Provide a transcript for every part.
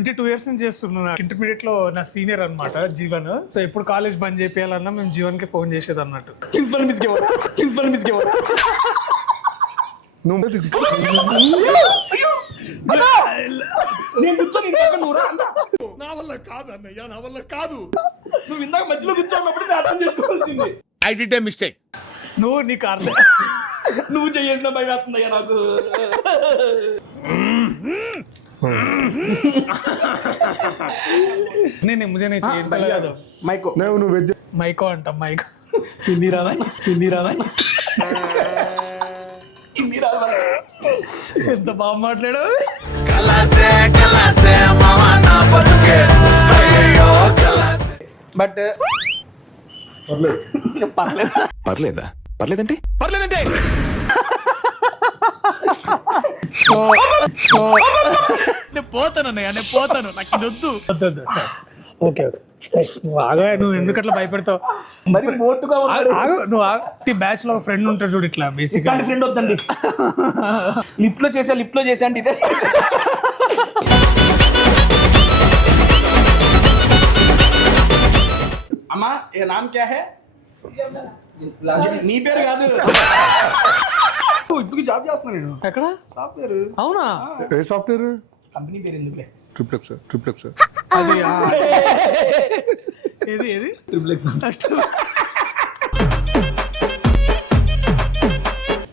22 years నుంచి చేస్తున్నా. Intermediate లో నా సీనియర్ అన్నమాట జీవన్. సో ఎప్పుడు కాలేజ్ బంద్ చేయాలన్నా మేము జీవన్ కి ఫోన్ చేసేది అన్నట్టు. ప్రిన్సిపల్ మిస్ నువ్వు నేను కూర్చొని నువ్వు రా అన్న. నా వల్ల కాదు అన్నయ్య, నా వల్ల కాదు. నువ్వు ఇందాక మధ్యలో కూర్చోన్నప్పుడు నేను అర్థం చేసుకోవాల్సింది. I did a mistake. నువ్వు నీకు అర్థం నువ్వు చేసిన భయం వేస్తుందయ్యా నాకు. నేను ముజే नहीं चाहिए కాదు మైకో నువ్వు వెజ్ మైకో అంటాం మైకో. హిందీ రాదా హిందీ రాదా ఎంత బాగా మాట్లాడు. బట్ పర్లేదా? పర్లేదంటే నేను పోతాను నాకు ఇది వద్దు. సార్ ఓకే నువ్వు ఆగా. నువ్వు ఎందుకట్లా భయపెడతావు? మరి మోటుగా ఆగు నువ్వు. బ్యాచ్ లో ఫ్రెండ్ ఉంటాడు చూడు ఇట్లా బేసిక్ ఫ్రెండ్ వద్దండి. లిఫ్ట్ లో చేసా అంటే ఇదే. అమ్మా ఏ నామ్ క్యా హై? నీ పేరు కాదు. ఇప్పుడు జాబ్ చేస్తున్నా నేను. ఎక్కడ? సాఫ్ట్వేర్. అవునా? ఏ సాఫ్ట్వేర్? కంపెనీ పేరు ఎందుకులే. ట్రిప్లెక్స్ అది ఏది ట్రిప్లెక్స్.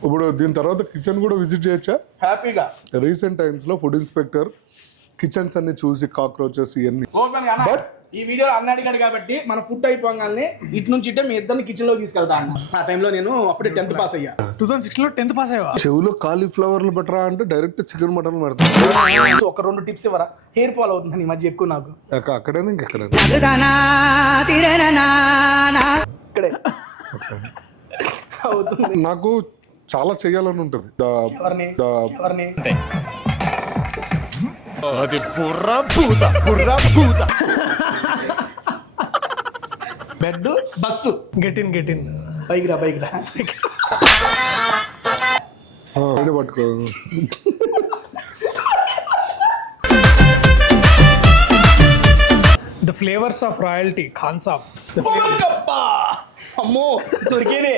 ఇప్పుడు దీని తర్వాత కిచెన్ కూడా విజిట్ చేయొచ్చా? హ్యాపీగా. రీసెంట్ టైమ్స్ లో ఫుడ్ ఇన్స్పెక్టర్ కిచెన్స్ అన్ని చూసి కాక్రోచెస్ ఇవన్నీ. బట్ ఈ వీడియో అన్న అడిగాడు కాబట్టి మన ఫుడ్ అయిపోగానే ఇటు నుంచి ఇట్టే మీ ఇద్దరిని కిచెన్ లో తీసుకెళ్తా అన్న. ఆ టైంలో నేను అప్పుడే 10th పాస్ అయ్యా. 2006 లో 10th పాస్ అయ్యా. చెవులో కాలీఫ్లవర్లు పెట్టరా అంటే డైరెక్ట్ చికెన్ మటన్ పెడతాను. ఒక 2 టిప్స్ ఇవ్వరా? హెయిర్ ఫాల్ అవుతుంది ఈ మధ్య ఎక్కువ నాకు. అక్కడైనా ఇంకెక్కడైనా ఇక్కడే అవుతుంది. నాకు చాలా చెయ్యాలని ఉంటుంది. ఎవరిని అది బుర్ర భూత. Bed bus get in bike రా పట్టుకో. The flavours of royalty Khan Saab. అమ్మో దొరికేదే.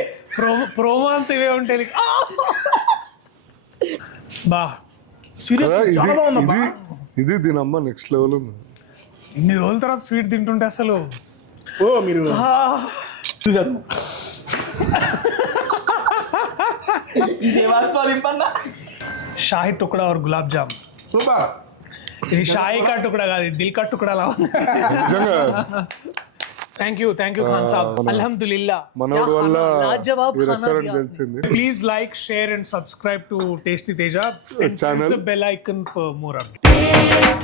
ప్రోమో అంత ఇవే ఉంటాయి. బా ఇది దీని అమ్మ నెక్స్ట్ లెవెల్ ఉంది. ఇన్ని రోజుల తర్వాత స్వీట్ తింటుంటే అసలు మీరు చూసారు. ఇదే షాహీ టుకడా और గులాబ్ జామ్. సూపర్. ఇది షాహీ కా టుకడా కాదు, దిల్ కా టుకడా లా ఉంది. థ్యాంక్ యూ ఖాన్ సాబ్. అల్హమ్దులిల్లా మనోడు వల్ల ఈ రెస్టారెంట్ తెలిసింది. Please like, share and subscribe to tasty Teja and press the bell icon for more updates.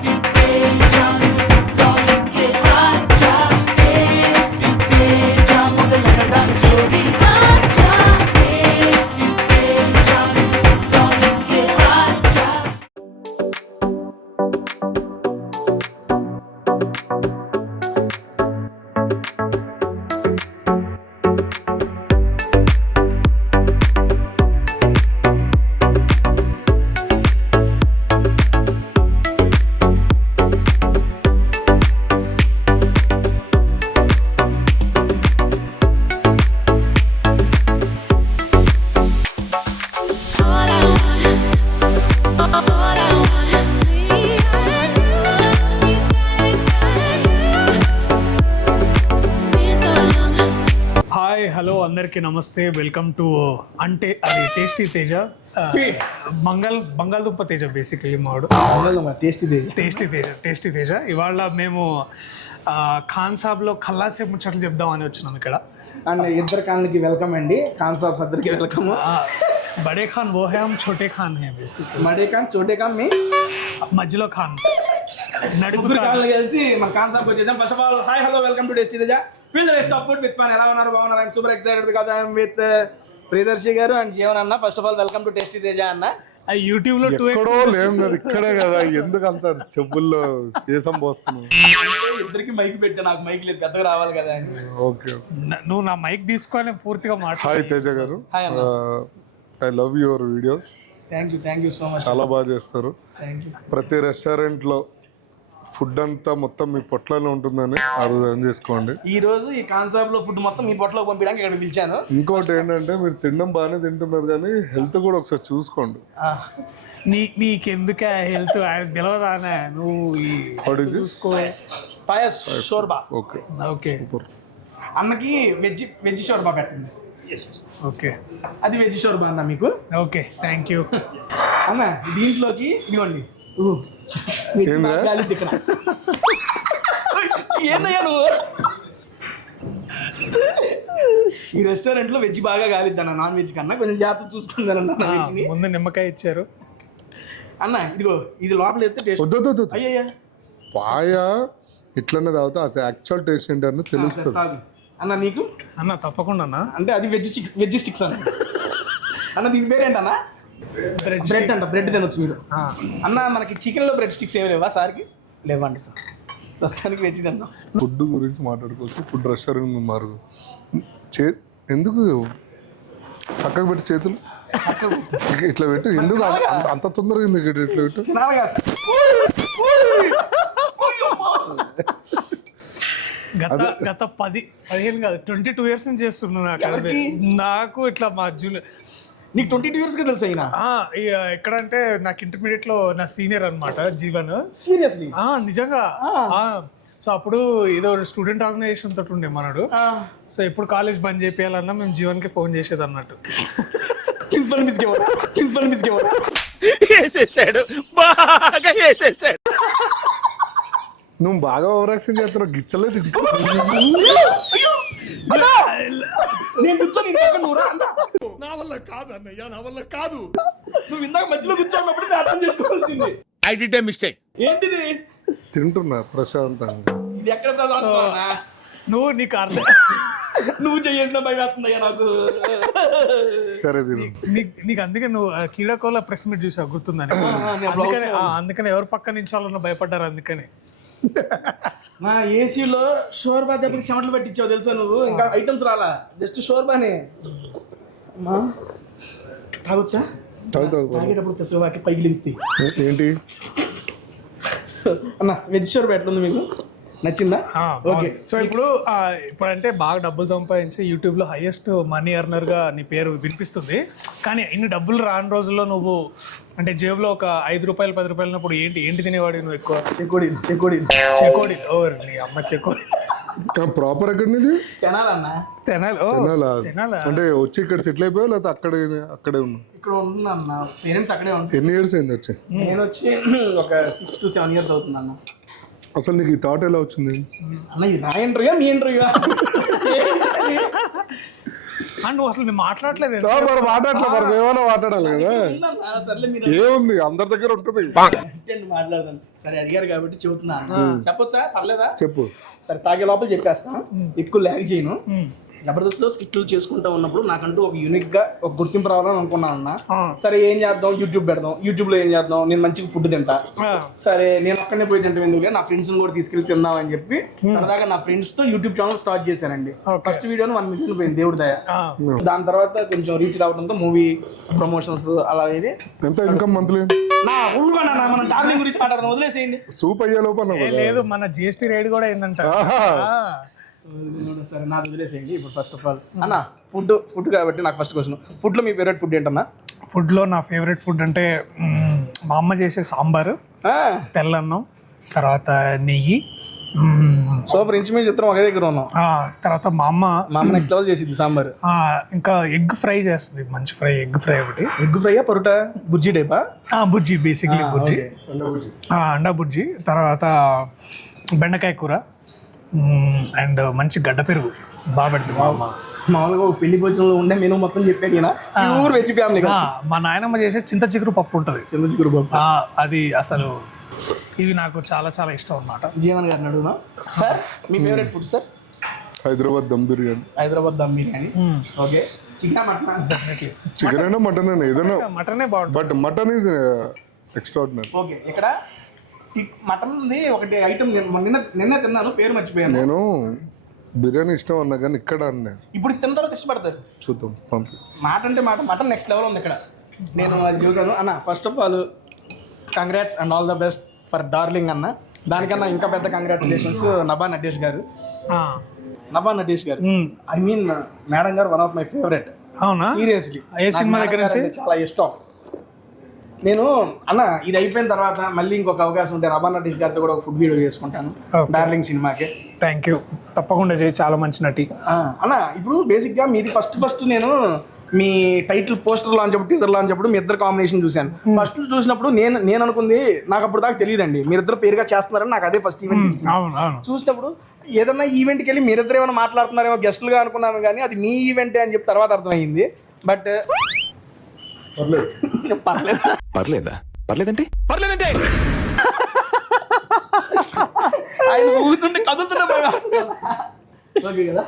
Hello అందరికీ నమస్తే. వెల్కమ్ టు అంటే అది టేస్టీ తేజ. బంగాళదుంప తేజ బేసికలీ మాడు. టేస్టీ తేజ. ఇవాళ మేము ఖాన్ సాబ్లో ఖల్లాసే ముచ్చట్లు చెప్దామని వచ్చినాం ఇక్కడ. అండ్ ఇద్దరు ఖాన్లకి వెల్కమ్ అండి. ఖాన్ సాబ్స్ అందరికి వెల్కమ్. బడే ఖాన్ वो है, हम छोटे खान है बेसिकली. బడే ఖాన్ చోటే ఖాన్ మీ మధ్యలో ఖాన్ నడుపు ఖాన్లు కలిసి మన ఖాన్ సాబ్ వచ్చేసాం. First of all hi hello welcome to tasty Teja. Feel the rest of food with fun. ఎలా ఉన్నారు? బాగున్నారు? I'm super excited because I am with Priyadarshi గారు అండ్ జీవన్ అన్న. First of all welcome to tasty Teja అన్న. యూట్యూబ్ లో ఎక్కడో లేం కదా, ఇక్కడే కదా. ఎందుకు అంత చెప్పుల్లో సీసం పోస్తున్నావు? ఇద్దరికి మైక్ పెట్టా, నాకు మైక్ లేదు, పెద్దగా రావాలి కదా అని. ఓకే, నువ్వు నా మైక్ తీసుకొని పూర్తిగా మాట్లాడు. హాయ్ తేజ గారు. I love your videos. Thank you so much. చాలా బాగా చేస్తారు. Thank you. ప్రతి రెస్టారెంట్లో ఫుడ్ అంతా మొత్తం మీ పొట్లలో ఉంటుందని అర్థం చేసుకోండి. ఈ రోజు ఈ కాన్సెప్ట్ లో ఫుడ్ మొత్తం మీ పొట్టలో పంపించడానికి ఇక్కడ పిలిచాను. ఇంకోటి ఏంటంటే మీరు తినడం బాగానే తింటున్నారు కానీ హెల్త్ కూడా ఒకసారి చూసుకోండి. నీకెందుకే హెల్త్ తెలియదానే నువ్వు What is this? చూసుకో. పాయస్ షోర్బా. ఓకే ఓకే అన్నకి వెజ్ షోర్బా పెట్టండి. ఓకే అది వెజ్ షోర్బా అన్న మీకు. Okay thank you. అన్న దీంట్లోకి ఇవ్వండి. ఏంద్రా? ఏందయ్యా నువ్వు? ఈ రెస్టారెంట్ లో వెజ్ బాగా కాలిద్ది అన్న, నాన్ వెజ్ కన్నా కొంచెం జాగ్రత్త చూసుకుందానన్న వెజ్ ని. ముందు నిమ్మకాయ ఇచ్చారు అన్న ఇదిగో ఇది లోపల ఎత్తే టేస్ట్. వద్దు అయ్యయ్యా పాయ ఇట్లనే తాగుతా అసలు యాక్చువల్ టేస్ట్ ఏంటని తెలుస్తుంది. అన్న నీకు అన్న తప్పకుండా అన్న. అంటే అది వెజ్ స్టిక్స్ అన్న. అన్న దీని పేరేంటన్నా? బ్రెడ్ అంట. బ్రెడ్ తినొచ్చు మీరు. అన్న మనకి చికెన్ లో బ్రెడ్ స్టిక్స్ ఏమి లేవా సార్కి? లేవండి సార్, ప్రస్తుతానికి వెజ్ తిందాం. ఫుడ్ గురించి మాట్లాడుకోవచ్చు. ఫుడ్ రెస్టారెంట్ మారు ఎందుకు చక్కగా పెట్టి చేతులు ఇట్లా పెట్టు. ఎందుకు అంత తొందరగా ఎందుకు ఇట్లా పెట్టు? తినాలిగా సార్. గత 15 కాదు 22 ఇయర్స్ నుంచి చేస్తున్నా. నాకు ఇట్లా మా జూనియర్. నీకు 22 ఇయర్స్ గా తెలుసు అయినా? ఎక్కడంటే నాకు ఇంటర్మీడియట్ లో నా సీనియర్ అన్నమాట జీవన్. సీరియస్లీ? నిజంగా. సో అప్పుడు ఏదో స్టూడెంట్ ఆర్గనైజేషన్ తోటి ఉండే మనడు. సో ఎప్పుడు కాలేజ్ బంద్ చేయాలన్నా మేము జీవన్ కి ఫోన్ చేసేది అన్నట్టు. ప్రిన్సిపల్ మిస్ వేసేసాడు, బాగా వేసేసాడు. నువ్వు బాగా ఓవర్ యాక్షన్ చేస్తున్నావు. గిచ్చలేదు నేను కూర్చొని నువ్వు రా అన్న. నా వల్ల కాదు అన్నయ్య, నా వల్ల కాదు. నువ్వు ఇందాక మధ్యలో కూర్చోన్నప్పుడు నేను అర్థం చేసుకోవాల్సింది. I did a mistake. ఏంటిది? తింటున్నా ప్రశాంతంగా. ఇది ఎక్కడ ప్రశాంతమా? నువ్వు నీకు అర్థం నువ్వు చేసిన భయం వేస్తుందయ్యా నాకు. సరే తిను. నీకు అందుకే నువ్వు కీడకోల ప్రెస్ మీట్ చూసావు గుర్తుందని. అందుకని ఎవరు పక్క నుంచి వాళ్ళు భయపడ్డారు. అందుకని నా ఏసీలో షోర్బా దెబ్బకి చెమటలు పట్టించావు తెలుసా నువ్వు. ఇంకా ఐటమ్స్ రాలా, జస్ట్ షోర్బానే. అమ్మా తాగొచ్చా? తాగేటప్పుడు పెసరవాకి పైకి లిగుతాయి. ఏంటి అన్న వెజ్ షోర్బా ఎట్లుంది మీకు? నచ్చిందా? ఓకే. సో ఇప్పుడంటే బాగా డబ్బులు సంపాదించి యూట్యూబ్ లో హైయెస్ట్ మనీ ఎర్నర్ గా నీ పేరు వినిపిస్తుంది. కానీ ఇన్ని డబ్బులు రాని రోజుల్లో నువ్వు అంటే జేబులో ఒక 5 రూపాయలు 10 రూపాయలు ఉన్నప్పుడు ఏంటి తినేవాడి నువ్వు ఎక్కువ? చెకోడి. నీ అమ్మ చెకోడి. ప్రాపర్ ఎక్కడి నుంచి? తినాలన్నా. తినాలా అంటే వచ్చి ఇక్కడ సెటిల్ అయిపోయావు లేకపోతే అక్కడే ఉన్నావు? ఇక్కడ ఉంటున్నా. పేరెంట్స్ అక్కడే ఉంటాయి. ఎన్ని ఇయర్స్ అయింది వచ్చి? నేను వచ్చి ఒక 6 to 7 years అవుతుంది అన్న. అసలు నీకు ఈ థాట్ ఎలా వచ్చింది? అన్న ఇది నా ఇంటర్వ్యూ మీ ఇంటర్వ్యూ? నువ్వు అసలు నేను మాట్లాడలేదు. మాట్లాడాలి కదా. సర్లే మీరు ఏముంది అందరి దగ్గర ఉంటుంది. మాట్లాడదాం. సరే అడిగారు కాబట్టి చెబుతున్నా. చెప్పొచ్చా? పర్లేదా? చెప్పు. సరే తాగే లోపల చెప్పేస్తా, ఎక్కువ ల్యాగ్ చేయను. జబర్దస్త్లో స్కిట్లు చేసుకుంటా ఉన్నప్పుడు నాకంటూ ఒక యూనిక్ గా ఒక గుర్తింపు రావాలని అనుకున్నాను అన్న. సరే ఏం చేద్దాం, యూట్యూబ్ పెడదాం. యూట్యూబ్ లో ఏం చేద్దాం, నేను మంచిగా ఫుడ్ తింటా. సరే నేను అక్కడనే పోయి తింటాం ఎందుకు, నా ఫ్రెండ్స్ కూడా తీసుకెళ్ళి తిందాం అని చెప్పి సరదాగా నా ఫ్రెండ్స్ తో యూట్యూబ్ ఛానల్ స్టార్ట్ చేశానండి. ఫస్ట్ వీడియోని 1 million పోయింది, దేవుడి దయ. దాని తర్వాత కొంచెం రీచ్ రావడంతో మూవీ ప్రమోషన్స్ అలా ఇది. ఎంత ఇన్కమ్ మంత్లీ? నా ఊరుగా మనం డార్లింగ్ గురించి మాట్లాడదాం, వదిలేసేయండి. సూప్ అయ్యే లోపల లేదు, మన జిఎస్టీ రేట్ కూడా ఏందంట. సరే నాది వదిలేసేయండి. ఇప్పుడు ఫస్ట్ ఆఫ్ ఆల్ అన్న ఫుడ్ కాబట్టి నాకు ఫస్ట్ క్వశ్చన్, ఫుడ్ లో మీ ఫేవరెట్ ఫుడ్ ఏంటన్నా? ఫుడ్ లో నా ఫేవరెట్ ఫుడ్ అంటే మా అమ్మ చేసే సాంబారు, తెల్లన్నం, తర్వాత నెయ్యి. సూపర్. ఇంచుమించు చిత్రం ఒకే దగ్గర ఉన్నాం. తర్వాత మా అమ్మ నెక్స్ట్ లెవెల్ చేసింది సాంబార్. ఇంకా ఎగ్ ఫ్రై చేస్తుంది, మంచి ఫ్రై. ఎగ్ ఫ్రై ఒకటి. ఎగ్ ఫ్రైయా పరోటా? బుజ్జి టైపా? బుజ్జి, బేసిక్లీ బుజ్జి, అండా బుజ్జి. తర్వాత బెండకాయ కూర అండ్ మంచి గడ్డ పెరుగు బాగా పెడుతుంది మా అమ్మ. మామూలుగా పెళ్లి భోజనంలో ఉండే మెనూ మొత్తం చెప్పాడు ఈయన. Pure veg family. మా నాయనమ్మ చేసే చింత చిగురు పప్పు ఉంటుంది. చింత చిగురు పప్పు అది అసలు ఇవి నాకు చాలా చాలా ఇష్టం అన్నమాట. జీవన్ గారిని అడుగునా సార్, మీ favourite food sir? Hyderabad dum biryani. Hyderabad dum biryani. Okay. Chicken mutton? Definitely chicken అయినా మటన్ అయినా ఏదైనా మటనే బాగుంటుంది. But mutton is extraordinary. Okay. ఇక్కడ మటన్ ఒకటి ఐటమ్ నిన్న తిన్నాను, పేరు మర్చిపోయాను. నేను బిర్యానీ ఇష్టం అన్నా కానీ ఇక్కడ అన్నా. ఇప్పుడు తిన్న తర్వాత ఇష్టపడతారు. చూద్దాం పంపి. మాట అంటే మటన్ నెక్స్ట్ లెవెల్ ఉంది ఇక్కడ. నేను జీవితాను అన్న. First of all congrats and all the best for darling అన్న. దానికన్నా ఇంకా పెద్ద కంగ్రాచులేషన్స్ నభా నటేష్ గారు. ఆ, నభా నటేష్ గారు, మ్, ఐ మీన్ మేడం గారు వన్ ఆఫ్ మై ఫేవరెట్. అవునా? సీరియస్లీ ఏ సినిమా దగ్గర నుంచి? చాలా ఇష్టం. నేను అన్న ఇది అయిపోయిన తర్వాత మళ్ళీ ఇంకొక అవకాశం ఉంటే నభా నటేష్ గారితో కూడా ఒక ఫుడ్ వీడియో చేసుకుంటాను Okay. డార్లింగ్ సినిమాకి. థ్యాంక్ యూ, తప్పకుండా చేయి, చాలా మంచి నటి. అన్న ఇప్పుడు బేసిక్గా మీది ఫస్ట్ నేను మీ టైటిల్ పోస్టర్ లాంచ్ అప్పుడు టీజర్ లాంచ్ అప్పుడు మీ ఇద్దరు కాంబినేషన్ చూశాను. ఫస్ట్ చూసినప్పుడు నేను అనుకుంది, నాకు అప్పుడు దాకా తెలియదండి మీరిద్దరు పేరుగా చేస్తున్నారని. నాకు అదే ఫస్ట్ ఈవెంట్ తెలిసింది. అవును అవును. చూసినప్పుడు ఏదన్నా ఈవెంట్కి వెళ్ళి మీరిద్దరు ఏమైనా మాట్లాడుతున్నారేమో గెస్టులుగా అనుకున్నాను, కానీ అది మీ ఈవెంటే అని చెప్పి తర్వాత అర్థమైంది. బట్ పర్లేదు. పర్లేదంటే ఆయన ఊగుతుంటే కదులుతుంటే భయం వేస్తుంది. ఓకే కదా?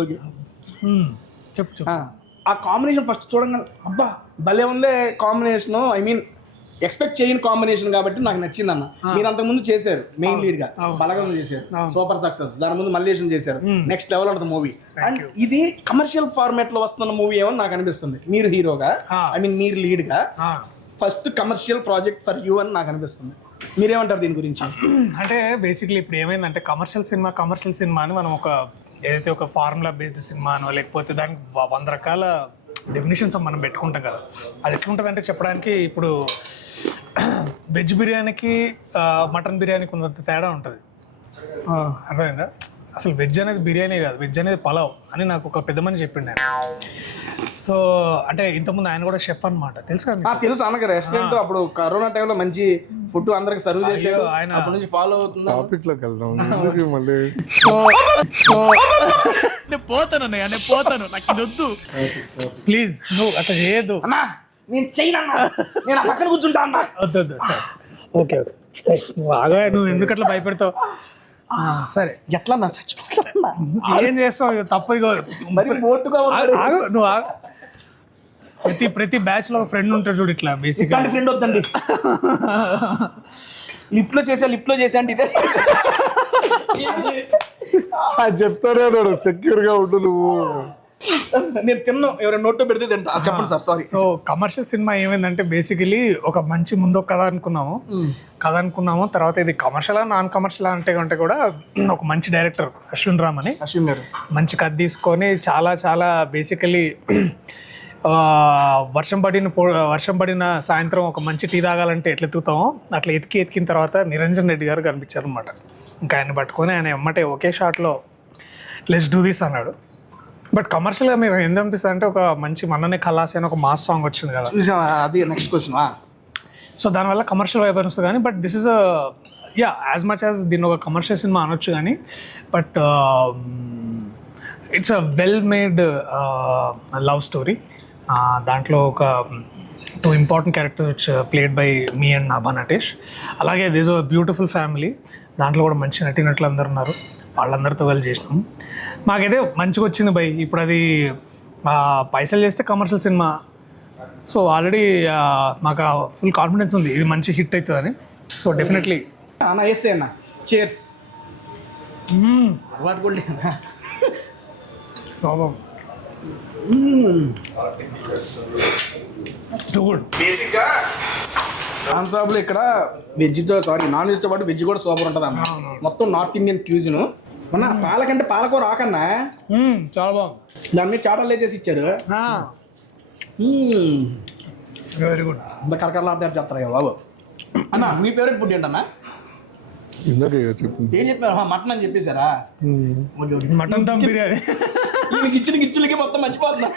ఓకే. చెప్పు చెప్పు. ఆ కాంబినేషన్ ఫస్ట్ చూడంగానే అబ్బా భలే ఉందే కాంబినేషన్. ఐ మీన్ ఎక్స్పెక్ట్ చేయని కాంబినేషన్ కాబట్టి నాకు నచ్చింది అన్న. మీరు అంతకుముందు చేశారు మెయిన్ లీడ్ గా, బలగం చేశారు, సూపర్ సక్సెస్. దాని ముందు మల్లేశం చేశారు, నెక్స్ట్ లెవెల్ ఉంటుంది మూవీ. అండ్ ఇది కమర్షియల్ ఫార్మాట్ లో వస్తున్న మూవీ ఏమో నాకు అనిపిస్తుంది. మీరు హీరోగా, ఐ మీన్ మీరు లీడ్ గా first commercial project for you అని నాకు అనిపిస్తుంది. మీరేమంటారు దీని గురించి? అంటే బేసిక్లీ ఇప్పుడు ఏమైందంటే కమర్షియల్ సినిమా అని మనం ఒక ఏదైతే ఒక ఫార్ములా బేస్డ్ సినిమా అనో లేకపోతే దానికి 100 రకాల డెఫినేషన్స్ మనం పెట్టుకుంటాం కదా. అది ఎట్లుంటుంది అంటే చెప్పడానికి ఇప్పుడు వెజ్ బిర్యానీకి మటన్ బిర్యానీకి ఉన్నంత తేడా ఉంటుంది. అర్థమైందా? అసలు వెజ్ అనేది బిర్యానీ కాదు, వెజ్ అనేది పలావ్ అని నాకు ఒక పెద్ద మనిషి చెప్పిండు ఆయన. సో అంటే ఇంతకుముందు ఆయన కూడా షెఫ్ అనమాట, తెలుసు కదా? తెలుసు అన్నగా. రెస్టారెంట్ అప్పుడు కరోనా టైంలో మంచి ఫుడ్ అందరికి సర్వ్ చేశారు. ఆయన అప్పటి నుంచి ఫాలో అవుతుంది. టాపిక్ లోకి వెళ్దాం ఎందుకు మళ్ళీ. నేను పోతాను నాకు ఇది వద్దు. ప్లీజ్ నువ్వు అట్లా చేయొద్దు. అన్నా నేను చేయను, నేను ఆ పక్కన కూర్చుంటా అన్నా. వద్దు వద్దు సార్. ఓకే ఓకే, నువ్వు ఆగా, నువ్వు ఎందుకు అట్లా భయపెడతావు? సరే, ఎట్లా నా చచ్చిపోతారన్నా? ఏం చేస్తావు? ఇక తప్పు. ఇగో మరి మోటుగా ఆగు, నువ్వు ఆగు. ప్రతి బ్యాచ్ లో ఒక ఫ్రెండ్ ఉంటాడు చూడు, ఇట్లా బేసిక్ ఫ్రెండ్ వద్దండి. లిఫ్ట్ లో చేసా అంటే ఇదే చెప్తానే సెక్యూర్ గా ఉండు నువ్వు. నేను తిన్నా, ఎవరైనా నోట్లో పెడితే తింటా. చెప్పండి sir, sorry. So commercial cinema ఏమైందంటే బేసికలీ ఒక మంచి ముందు కథ అనుకున్నాము. తర్వాత ఇది కమర్షియల్ నాన్ కమర్షియల్ అంటే కూడా ఒక మంచి డైరెక్టర్ అశ్విన్ రామ్ అని అశ్విన్ గారు మంచి కథ తీసుకొని చాలా బేసికలీ వర్షం పడిన సాయంత్రం ఒక మంచి టీ తాగాలంటే ఎట్లా ఎత్తుతామో అట్లా ఎతికిన తర్వాత నిరంజన్ రెడ్డి గారు కనిపించారు అనమాట. ఇంకా ఆయన పట్టుకొని ఆయన ఎమ్మటే ఒకే షాట్లో లెట్స్ డూ దిస్ అన్నాడు. బట్ కమర్షియల్గా మీరు ఎంత అనిపిస్తుంది అంటే ఒక మంచి మననే ఖలాసి అని ఒక మాస్ సాంగ్ వచ్చింది కదా, అది నెక్స్ట్ క్వశ్చన్. సో దానివల్ల కమర్షియల్ వైబ్ వస్తుంది. కానీ but this is as much as దీన్ని ఒక కమర్షియల్ సినిమా అనొచ్చు కానీ but it's a well made love story. దాంట్లో ఒక 2 important characters which played by me and Nabha Natesh. అలాగే దిస్ అ బ్యూటిఫుల్ ఫ్యామిలీ. దాంట్లో కూడా మంచి నటీనటులు అందరు ఉన్నారు, వాళ్ళందరితో కలిసి చేసినాం. మాకైతే మంచిగా వచ్చింది బై. ఇప్పుడు అది పైసలు చేస్తే కమర్షియల్ సినిమా. సో ఆల్రెడీ మాకు ఫుల్ కాన్ఫిడెన్స్ ఉంది ఇది మంచి హిట్ అవుతుందని. సో డెఫినెట్లీ అన్న వేస్తే అన్న చేర్స్. అలవాటు కూడా లేదన్నా. బేసిక్గా కాన్సాబ్లో ఇక్కడ నాన్ వెజ్తో పాటు వెజ్ కూడా సూపర్ ఉంటుంది అన్న. మొత్తం నార్త్ ఇండియన్ క్యూజిన్. మన పాలకంటే పాలకూర ఆకన్నా చాలా బాగుంది. దాని మీద చాటలు వేసేసి ఇచ్చారు. Very good. అంత కరకరలాడే చెప్తారు కదా బాబు. అన్న మీ ఫేవరెట్ ఫుడ్ ఏంటన్నా? ఇందాక చెప్పింది ఏం చెప్పారు? మటన్ అని చెప్పేశారా? మటన్ దమ్ బిర్యానీ. ఈయనకి ఇచ్చిన గిచ్చులకి మొత్తం మర్చిపోతున్నా.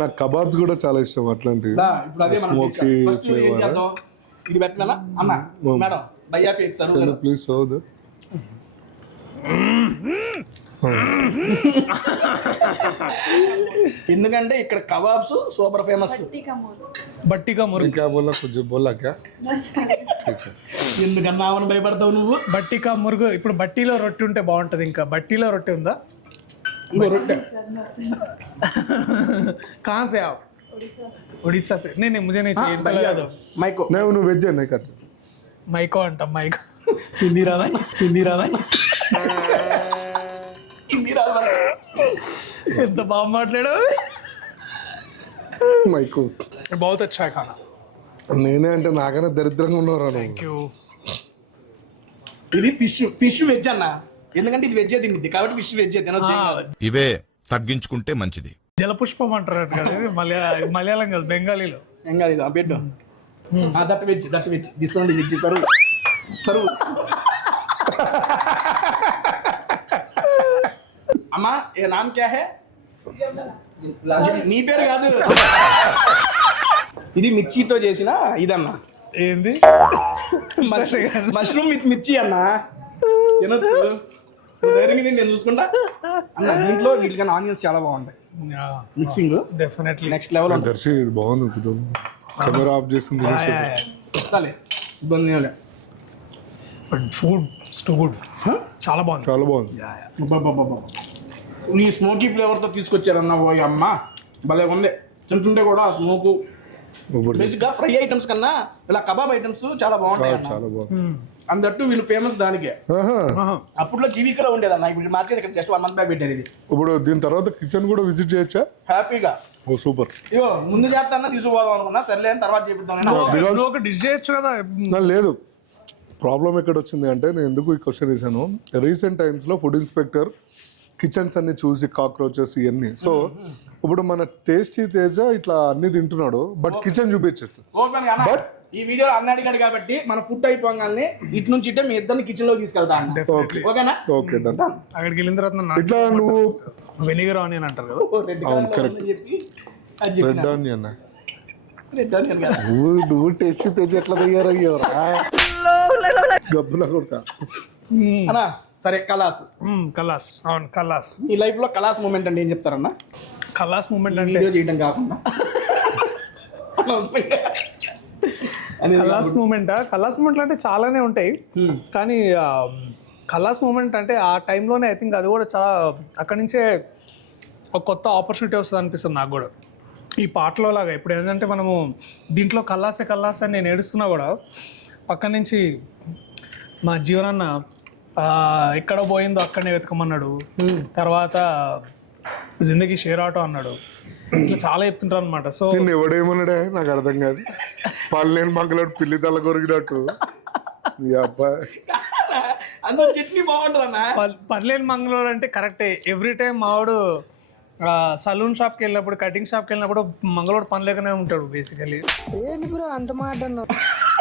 నాకు కబాబ్స్ కూడా చాలా ఇష్టం. అట్లాంటివి ఇప్పుడు అదే స్మోకీ ఫ్లేవర్. ఇది పెట్టినా అన్న మేడం భయ్యా fake serve please serve that. ఎందుకంటే ఇక్కడ కబాబ్స్ సూపర్ ఫేమస్. బట్టికా మురుగు. क्या बोला कुछ बोला क्या? ఎందుకన్నా ఆమెను భయపడతావు నువ్వు? బట్టికా మురుగు. ఇప్పుడు బట్టీలో రొట్టె ఉంటే బాగుంటుంది. ఇంకా బట్టీలో రొట్టె ఉందా? ఇంకో రొట్టె कहाँ से आप? उड़ीसा से. नहीं मुझे नहीं चाहिए. మైకో నువ్వు వెజ్ అనే కదా. మైకో అంటాం. మైకో హిందీ రాదా? హిందీ రాదా? ఎంత బాగా మాట్లాడావు. మైకో बहुत अच्छा है खाना. నేనే అంటే నాకైనా దరిద్రంగా ఉన్నారా నువ్వు థ్యాంక్ యూ. ఇది ఫిష్ వెజ్ అన్న, ఎందుకంటే ఇది వెజ్ తింది కాబట్టి ఫిష్ వెజ్ తినొచ్చు. ఇవే తగ్గించుకుంటే మంచిది. జలపుష్పం అంటారు కదా, ఇది మలయాళం కాదు, బెంగాలీలో. ఏం కాదు, ఇది పెట్టు. దట్ వెజ్ తీసుకోండి, వెజ్ సరువు సరువు. అమ్మా ఏ నామ్ క్యా హే? నీ పేరు కాదు, ఇది మిర్చితో చేసిన ఇదన్నా. ఏంది? మష్రూమ్ విత్ మిర్చి అన్న, తినొచ్చు. ధైర్యంగా నేను చూసుకుంటా అన్న. దీంట్లో వీటికన్నా ఆనియన్స్ చాలా బాగుంటాయి, mixing definitely next level. Darshi ఇది బాగుంది, కెమెరా ఆఫ్ చేస్తుంది. ఇబ్బంది ఏం లే. ఫుడ్ టూ గుడ్, చాలా బాగుంది. చాలా బాగుంది. అబ్బబ్బబ్బబ్బ. నీ స్మోకీ ఫ్లేవర్తో తీసుకొచ్చారన్న, ఓ అమ్మ భలే ఉంది. తింటుంటే కూడా ఆ స్మోకు. బేసిక్గా ఫ్రై ఐటమ్స్ కన్నా ఇలా కబాబ్ ఐటమ్స్ చాలా బాగుంటాయి అన్న. చాలా బాగుంది. అందట్టు వీళ్ళు ఫేమస్ దానికే. అప్పట్లో జీవికలో ఉండేదన్న, ఇప్పుడు మార్కెట్ ఇక్కడ జస్ట్ 1 month బ్యాక్ పెట్టారు ఇది. ఇప్పుడు దీని తర్వాత కిచెన్ కూడా విజిట్ చేయొచ్చా? హ్యాపీగా. ఓ సూపర్. ఇగో ముందు చేస్తాను తీసుకుపోదాం అనుకున్నా, సర్లే అని తర్వాత చేపిద్దాం. నువ్వు ఒక డిష్ చేయొచ్చు కదా. లేదు, ప్రాబ్లం ఎక్కడ వచ్చింది అంటే, నేను ఎందుకు ఈ క్వశ్చన్ వేసాను, రీసెంట్ టైమ్స్లో ఫుడ్ ఇన్స్పెక్టర్ కిచెన్స్ అన్ని చూసి కాక్రోచెస్ ఇవన్నీ. సో ఇప్పుడు మన టేస్టీ తేజ ఇట్లా అన్ని తింటున్నాడు, బట్ కిచెన్ చూపించట్టు. బట్ ఈ వీడియో అన్న అడిగాడు కాబట్టి మన ఫుడ్ అయిపోగానే ఇటు నుంచి ఇటే మీ ఇద్దరిని కిచెన్ లో తీసుకెళ్తా అన్న. ఓకే ఓకేనా? Okay done. అక్కడికి వెళ్ళిన తర్వాత ఇట్లా నువ్వు వెనిగర్ ఆనియన్ అంటారు కదా. అవును, correct. రెడ్ ఆనియన్ నువ్వు టేస్టీ తేజ ఎట్లా తయారయ్యావరా గబ్బున కొడతా. అన్నా సరే, కలాస్. కలాస్, అవును కలాస్. ఈ లైఫ్ లో కలాస్ మూమెంట్ అంటే ఏం చెప్తారన్నా? కలాస్ మూమెంట్ అంటే వీడియో చేయడం కాకుండా కలాస్ మూమెంటా? కలాస్ మూమెంట్లు అంటే చాలానే ఉంటాయి, కానీ కలాస్ మూమెంట్ అంటే ఆ టైంలోనే ఐ థింక్ అది కూడా చాలా అక్కడి నుంచే ఒక కొత్త ఆపర్చునిటీ వస్తుంది అనిపిస్తుంది నాకు కూడా. ఈ పాటలో లాగా ఇప్పుడు ఏంటంటే మనము దీంట్లో కల్లాసే కల్లాసే అని నేను ఏడుస్తున్నా కూడా పక్క నుంచి మా జీవనన్న ఎక్కడ పోయిందో అక్కడనే వెతకమన్నాడు, తర్వాత జిందగీ షేర్ ఆటో అన్నాడు, ఇట్లా చాలా చెప్తుంటారు అనమాట. సో నిన్ను ఎవడేమన్నాడే నాకు అర్థం కాదు. పల్లెని మంగళాడు పిల్లి తల కొరికినట్టు ఈ అబ్బాయి. అందులో చట్నీ బాగుంటుంది అన్న. పర్లేని మంగళూరు అంటే కరెక్టే. ఎవ్రీ టైం మావాడు సలూన్ షాప్కి వెళ్ళినప్పుడు, కటింగ్ షాప్కి వెళ్ళినప్పుడు మంగళూరు పని లేకనే ఉంటాడు బేసికలీ. అంత మాట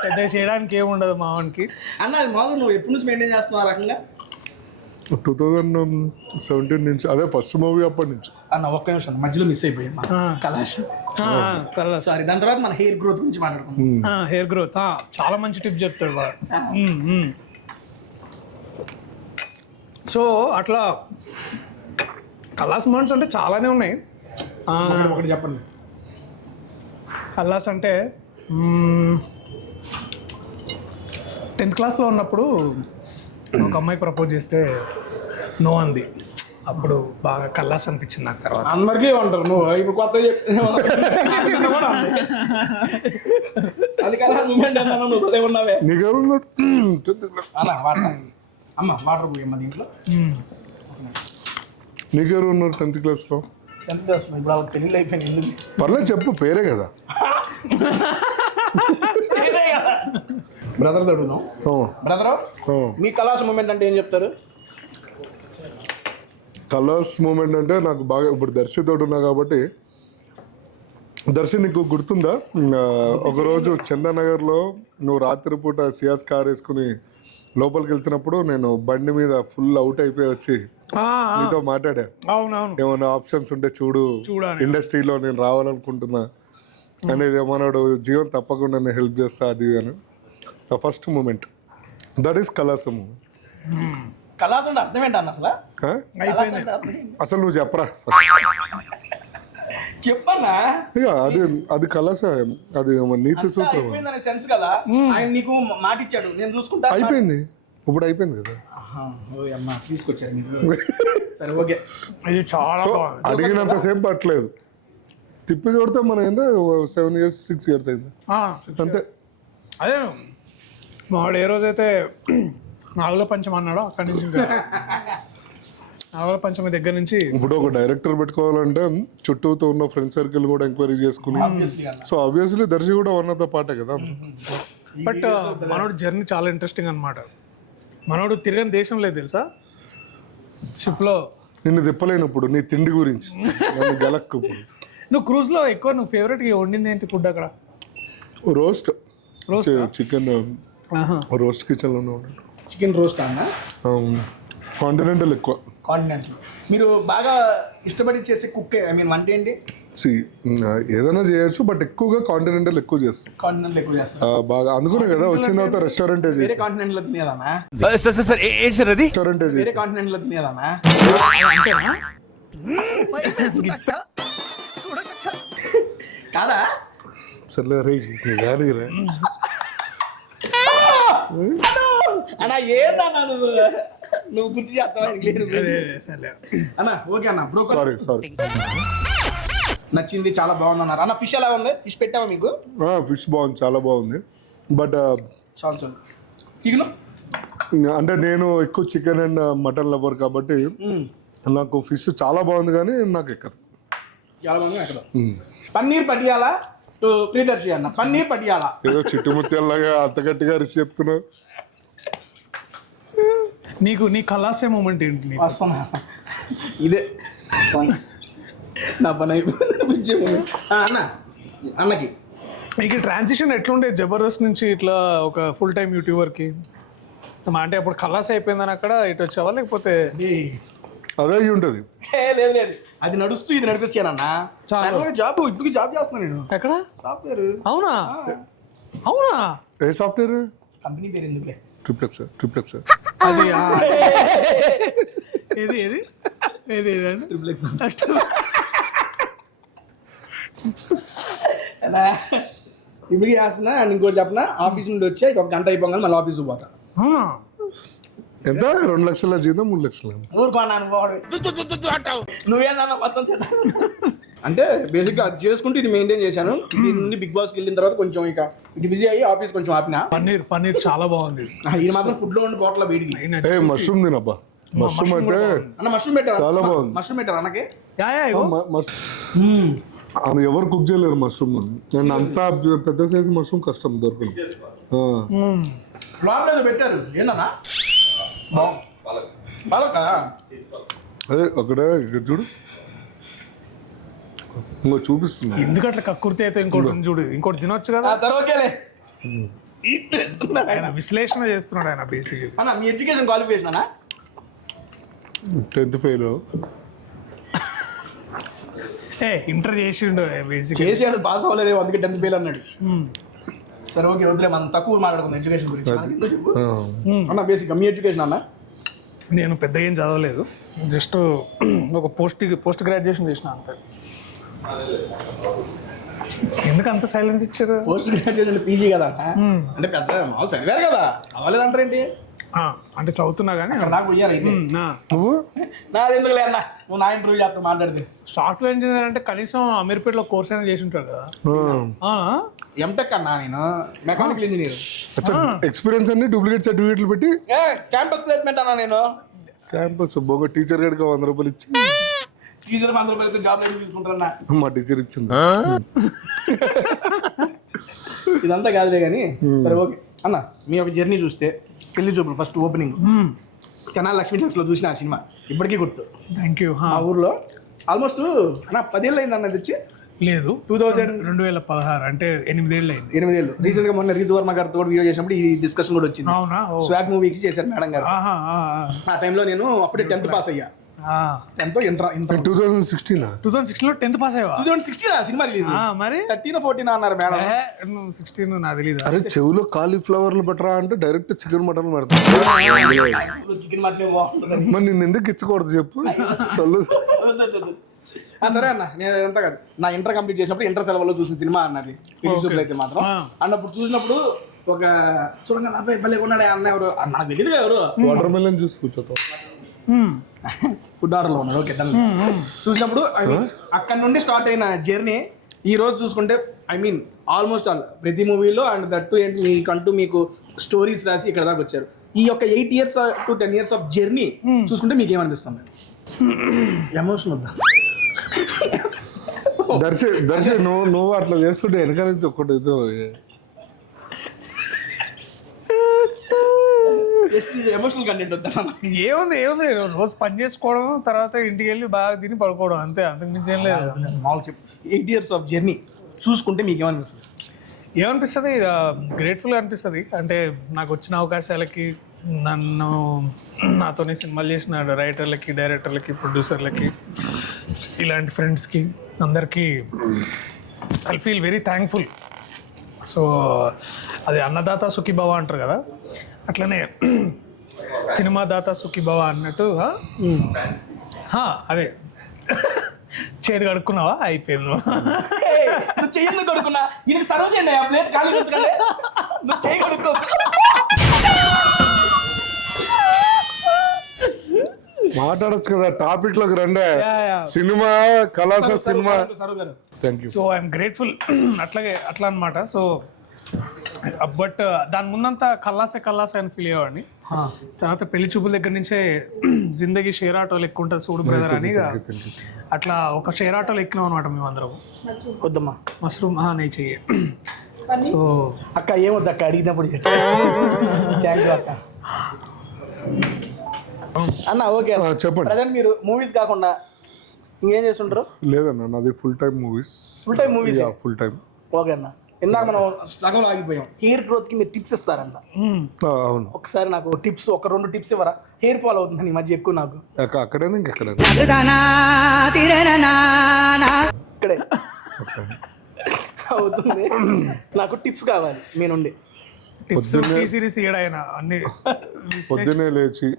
పెద్ద చేయడానికి ఏముండదు మావానికి. అన్న అది మామూలు నువ్వు ఎప్పటి నుంచి మెయింటైన్ చేస్తున్నావు ఆ రకంగా? 2017 నుంచి, అదే ఫస్ట్ మూవీ అప్పటి నుంచి. అన్న ఒక్క నిమిషం మధ్యలో మిస్ అయిపోయింది కలాష్. కలాస్. సారీ, దాని తర్వాత మన హెయిర్ గ్రోత్ గురించి మాట్లాడుకుందాం. హెయిర్ గ్రోత్ చాలా మంచి టిప్ చెప్తాడు వాడు. సో అట్లా కలాస్ మూమెంట్స్ అంటే చాలానే ఉన్నాయి. ఒకటి చెప్పండి. కలాస్ అంటే 10th క్లాస్లో ఉన్నప్పుడు ఒక అమ్మాయి ప్రపోజ్ చేస్తే నో అంది. అప్పుడు బాగా కల్లాస్ అనిపించింది నాకు. తర్వాత అందరికీ ఉంటారు, నువ్వు ఇప్పుడు కొత్త అది కదా మూమెంట్ అన్నా, నువ్వు అదే ఉన్నావే. అమ్మ వాటర్ పోయమ్మ దీంట్లో. నీకెవరు ఉన్నారు 10th క్లాస్లో? 10th క్లాస్లో ఇప్పుడు ఆవిడ పెళ్ళి అయిపోయింది. ఎందుకు పర్లేదు చెప్పు, పేరే కదా. బ్రదర్ అడుగుదాం. బ్రదర్, మీ కలాస్ మూమెంట్ అంటే ఏం చెప్తారు? కలర్స్ మూమెంట్ అంటే నాకు బాగా, ఇప్పుడు దర్శితోడు ఉన్నా కాబట్టి. దర్శి నీకు గుర్తుందా, ఒకరోజు చందానగర్లో నువ్వు రాత్రిపూట సియాస్ కార్ వేసుకుని లోపలికి వెళ్తున్నప్పుడు నేను బండి మీద ఫుల్ అవుట్ అయిపోయి వచ్చి నీతో మాట్లాడా, అవునవును, ఏమైనా ఆప్షన్స్ ఉంటే చూడు, ఇండస్ట్రీలో నేను రావాలనుకుంటున్నా అనేది. ఏమన్నాడు, జీవన్ తప్పకుండా నేను హెల్ప్ చేస్తా అది అని. The first moment that is కలాస్ మూమెంట్. కలాస్ అంటే అర్థం ఏంటన్న అసలు? అసలు నువ్వు చెప్పరా చెప్పన్నా. ఇక అది అది కలాస, అది నీతి సూత్రం. సెన్స్ కదా, ఆయన నీకు మాట ఇచ్చాడు, నేను చూసుకుంటా. అయిపోయింది, ఇప్పుడు అయిపోయింది కదా. తీసుకొచ్చారు మీరు. సరే ఓకే, ఇది చాలా అడిగినంతసేపు పట్టలేదు, తిప్పి కొడితే మన ఏందో 7 years 6 years అయింది అంతే. అదే వాడు ఏ రోజైతే నాగుల పంచం అన్నాడో అక్కడి నుంచి నావల పంచమి దగ్గర నుంచి ఇప్పుడు ఒక డైరెక్టర్ పెట్టుకోవాలంటే చుట్టూతో ఉన్న ఫ్రెండ్ సర్కిల్ కూడా ఎంక్వైరీ చేసుకుని సో ఆబ్వియస్లీ దర్శి కూడా వన్ ఆఫ్ ద పార్టే కదా. బట్ మనోడు జర్నీ చాలా ఇంట్రెస్టింగ్ అనమాట. మనోడు తిరగని దేశం లేదు తెలుసా షిప్లో. నిన్ను తిప్పలేనప్పుడు నీ తిండి గురించి నన్ను గెలక్కు. నువ్వు క్రూజ్లో ఎక్కువ నువ్వు ఫేవరెట్గా వండింది ఏంటి ఫుడ్ అక్కడ? రోస్ట్ చికెన్ రోస్ట్ కిచెన్లో ఉన్నాడు. చికెన్ రోస్ట్ అన్న కాంటినెంటల్ ఎక్కువ. కాంటినెంటల్. మీరు బాగా ఇష్టపడి చేసే కుక్ ఐ మీన్ వంట ఏంటి? ఏదైనా చేయొచ్చు బట్ ఎక్కువగా కాంటినెంటల్ ఎక్కువ చేస్తాం. కాంటినెంటల్ ఎక్కువ చేస్తాం బాగా అందుకునే కదా వచ్చిన తర్వాత రెస్టారెంట్ వేరే కాంటినెంట్ లో తినేదానా? సార్ ఏంటి సార్ అది? రెస్టారెంట్ వేరే కాంటినెంట్ లో తినేదానా? కాదా? సర్లే రే గారి రే అన్నా ఏందన్నా నువ్వు గుర్తు చేస్తావా? అన్న ఓకే అన్న బ్రో సారీ నచ్చింది చాలా బాగుంది అన్నారు అన్న. ఫిష్ ఎలా ఉంది? ఫిష్ పెట్టావా మీకు? ఫిష్ బాగుంది చాలా బాగుంది బట్ చాలు చాలు చికెన్ అంటే నేను ఎక్కువ చికెన్ అండ్ మటన్ లవర్ కాబట్టి నాకు ఫిష్ చాలా బాగుంది కానీ నాకు ఎక్కదు. చాలా బాగుంది అక్కడ. పన్నీర్ పటియాలా టు ప్రియదర్శి అన్న. పన్నీర్ పటియాలా ఏదో చిట్టుముత్యాలలాగా అంత గట్టిగా రిసి చెప్తున్నా. నీ కలాసే మూమెంట్ ఏంటి? వస్తున్నా ఇదే నా పని అయిపోయింది. అన్న అన్నకి మీకు ట్రాన్సిషన్ ఎట్లుండే జబర్దస్త్ నుంచి ఇట్లా ఒక ఫుల్ టైం యూట్యూబర్కి? అంటే అప్పుడు కలాస్ అయిపోయిందని అక్కడ ఇటు వచ్చావా లేకపోతే? అదే అయ్యి ఉంటుంది. లేదు లేదు అది నడుస్తూ ఇది నడిపిస్తానన్నా. జాబ్ ఇప్పుడు జాబ్ చేస్తున్నాను నేను. ఎక్కడ? సాఫ్ట్వేర్. అవునా అవునా? ఏ సాఫ్ట్వేర్? కంపెనీ పేరు ఎందుకులే. ట్రిప్లెక్స్ అది ఏది ఏది ఏది ఏదండి? ట్రిప్లెక్స్ ఇప్పుడు చేస్తున్నా. ఇంకోటి చెప్పనా, ఆఫీస్ నుండి వచ్చా ఒక గంట అయిపోగానే మళ్ళీ ఆఫీస్కి పోతా. ఎంత 2 లక్షల జీతం 3 లక్షలు ఊరుకోన్నాను నువ్వేనా మొత్తం అంటే బేసిక్గా అది చేసుకుంటూ ఇది మెయింటైన్ చేశాను. దీని నుండి బిగ్ బాస్కి వెళ్ళిన తర్వాత కొంచెం ఇక ఇది బిజీ అయ్యి ఆఫీస్ కొంచెం ఆపిన. పన్నీర్ చాలా బాగుంది. ఇది మాత్రం ఫుడ్ లో ఉండి పోట్ల వేడికి. ఏ మష్రూమ్ తినబ్బా. మష్రూమ్ అయితే అన్న మష్రూమ్ పెట్టారు. చాలా బాగుంది. మష్రూమ్ పెట్టారు అన్నకి. అది ఎవరు కుక్ చేయలేరు మష్రూమ్. నేను అంతా పెద్ద సైజు మష్రూమ్ కష్టం దొరకడం. లోపల పెట్టారు ఏందన్నా? అదే అక్కడ ఇక్కడ చూడు ఇంకో చూపిస్తున్నా. ఎందుకట్లా కక్కుర్తి అయితే ఇంకోటి చూడు, ఇంకోటి తినొచ్చు కదా. ఓకేలే. ఆయన విశ్లేషణ చేస్తున్నాడు ఆయన బేసిక్. అన్న మీ ఎడ్యుకేషన్ క్వాలిఫికేషన్ అన్న? 10th fail. ఇంటర్ చేసిండు బేసిక్. చేసాడు పాస్ అవ్వలేదు అందుకే 10th ఫెయిల్ అన్నాడు. సరే ఓకే వదిలే మనం తక్కువ మాట్లాడుకుందాం ఎడ్యుకేషన్ గురించి. అన్న బేసిక్గా మీ ఎడ్యుకేషన్ అన్న? నేను పెద్దగా ఏం చదవలేదు, జస్ట్ ఒక పోస్ట్ గ్రాడ్యుయేషన్ చేసిన అంతే. ఎందుకు అంత సైలెన్స్ ఇచ్చారు? పోస్ట్ గ్రాడ్యుయేషన్ పీజీ కదా అంటే పెద్ద మామూలు చదివారు కదా, చదవలేదంటారేంటి? అంటే చదువుతున్నా కానీ అక్కడ నాకు పోయారు అయితే. నువ్వు నాది ఎందుకు లేదన్నా, నువ్వు నా ఇంటర్వ్యూ చేస్తా మాట్లాడితే. సాఫ్ట్వేర్ ఇంజనీర్ అంటే కనీసం అమీర్పేటలో కోర్స్ అయినా చేసి ఉంటారు కదా. ఎంటెక్ అన్నా నేను, మెకానికల్ ఇంజనీర్. ఎక్స్పీరియన్స్ అన్ని డూప్లికేట్ సర్టిఫికేట్లు పెట్టి క్యాంపస్ ప్లేస్మెంట్ అన్నా నేను. క్యాంపస్ బొంగ టీచర్ గడికి 100 రూపాయలు ఇచ్చి టీచర్ 100 రూపాయలతో జాబ్ లైన్ తీసుకుంటారన్నా. మా టీచర్ ఇచ్చింది. ఇదంతా కాదులే కానీ సరే ఓకే అన్న. మీ యొక్క జర్నీ చూస్తే పెళ్లి చూపులు ఫస్ట్ ఓపెనింగ్ తెనాలి లక్ష్మీ లో చూసిన ఆ సినిమా ఇప్పటికీ గుర్తు. Thank you. మా ఊర్లో ఆల్మోస్ట్ అన్న 10 ఏళ్ళు అయింది అన్నది వచ్చి. లేదు 2016 అంటే 8 ఏళ్ళు అయింది. 8 ఏళ్ళు. రీసెంట్ గా మొన్న రీతు వర్మ గారితో వీడియో చేసినప్పుడు ఈ డిస్కషన్ కూడా వచ్చింది. అవునా? స్వాగ్ మూవీకి చేశారు మేడం గారు. ఆ టైంలో నేను అప్పుడే 10th పాస్ అయ్యా. 10th ఇంటర్ 2016 లో 10th పాస్ అయ్యా. 2016 సినిమా రిలీజ్. మరి 13 14 అన్నారు మేడం. 16 నాకు తెలీదు. అరే చెవులో కాలీఫ్లవర్లు పెట్టరా అంటే డైరెక్ట్ చికెన్ మటన్ పెడతా. చికెన్ మటన్ మరి నిన్ను ఎందుకు ఇచ్చకూడదు చెప్పు. సరే అన్న, నేను అంతా కాదు నా ఇంటర్ కంప్లీట్ చేసినప్పుడు ఇంటర్ సెలవులో చూసిన సినిమా అన్నది పెళ్లి అయితే మాత్రం. అన్నప్పుడు చూసినప్పుడు ఒక చూడండి అబ్బాయి భలే ఉన్నాడు అన్న. ఎవరు నాకు తెలియదు ఎవరు. వాటర్ మెలన్ జ్యూస్ కూర్చోతాం. ఫుడ్ ఆర్డర్లో ఉన్నాడు. ఓకే చూసినప్పుడు అక్కడ నుండి స్టార్ట్ అయిన జర్నీ ఈ రోజు చూసుకుంటే ఐ మీన్ ఆల్మోస్ట్ ఆల్ ప్రతి మూవీలో అండ్ దట్టు ఏంటి మీకంటూ మీకు స్టోరీస్ రాసి ఇక్కడ దాకా వచ్చారు. ఈ యొక్క 8 years to 10 years of journey చూసుకుంటే మీకు ఏమనిపిస్తుంది? ఎమోషన్ వద్దా? దర్శి నువ్వు అట్లా చేస్తుంటే వెనక నుంచి ఒకటి ఎమోషనల్ కంటెంట్ వద్దా? ఏముంది రోజు పని చేసుకోవడం, తర్వాత ఇంటికి వెళ్ళి బాగా తిని పడుకోవడం, అంతే, అంతకు మించి ఏం లేదు. మామూలు చెప్పు. 8 years ఆఫ్ జర్నీ చూసుకుంటే మీకు ఏమనిపిస్తుంది? ఏమనిపిస్తుంది, గ్రేట్ఫుల్గా అనిపిస్తుంది. అంటే నాకు వచ్చిన అవకాశాలకి, నన్ను నాతోనే సినిమాలు చేసిన రైటర్లకి, డైరెక్టర్లకి, ప్రొడ్యూసర్లకి, ఇలాంటి ఫ్రెండ్స్కి అందరికీ I feel very thankful. So అది అన్నదాత సుఖీభవ అంటారు కదా, అట్లనే సినిమా దాత సుఖీభవ అన్నట్టు. అదే చేతి కడుక్కున్నావా? అయిపోయింది. నువ్వు చెయ్యను కడుక్కున్నా, ఈయనకి సర్వ్ చేయండి, ఆ ప్లేట్ ఖాళీ వచ్చుకోండి, నువ్వు చేయి కడుక్కో. మాట్లాడచ్చు కదా, టాపిక్ లోకి రండి. సినిమా కళాస cinema. Thank you. So I'm grateful. అట్లా అనమాట. సో బట్ దాని ముందంతా కల్లాసే అని ఫీల్ అయ్యేవాడిని. తర్వాత పెళ్లి చూపుల దగ్గర నుంచే జిందగీ షేర్ ఆటోలు ఎక్కువ ఉంటుంది చూడు బ్రదర్ అని, అట్లా ఒక షేర్ ఆటోలు ఎక్కినాం అనమాట మేమందరం. వద్దమ్మా మష్రూమ్ నెయ్యి చెయ్యి. సో అక్క ఏమొద్దు అక్క, అడిగినప్పుడు థ్యాంక్ యూ అక్క. అన్న ఓకే చెప్పండి. ప్రజెంట్ మీరు మూవీస్ కాకుండా ఇంకేం చేస్తుంటారు? లేదన్నా, నాది full time movies. Full time movies? Full time. Okay అన్న, ఇందాక మనం సగంలో ఆగిపోయాం. హెయిర్ గ్రోత్ కి మీరు టిప్స్ ఇస్తారంట. అవును. ఒకసారి నాకు టిప్స్, ఒక 2 టిప్స్ ఇవ్వరా? హెయిర్ ఫాల్ అవుతుంది ఈ మధ్య ఎక్కువ నాకు. అక్కడైనా ఇంకెక్కడ ఇక్కడే అవుతుంది. నాకు టిప్స్ కావాలి మీ నుండి. పొద్దున్నే లేచి,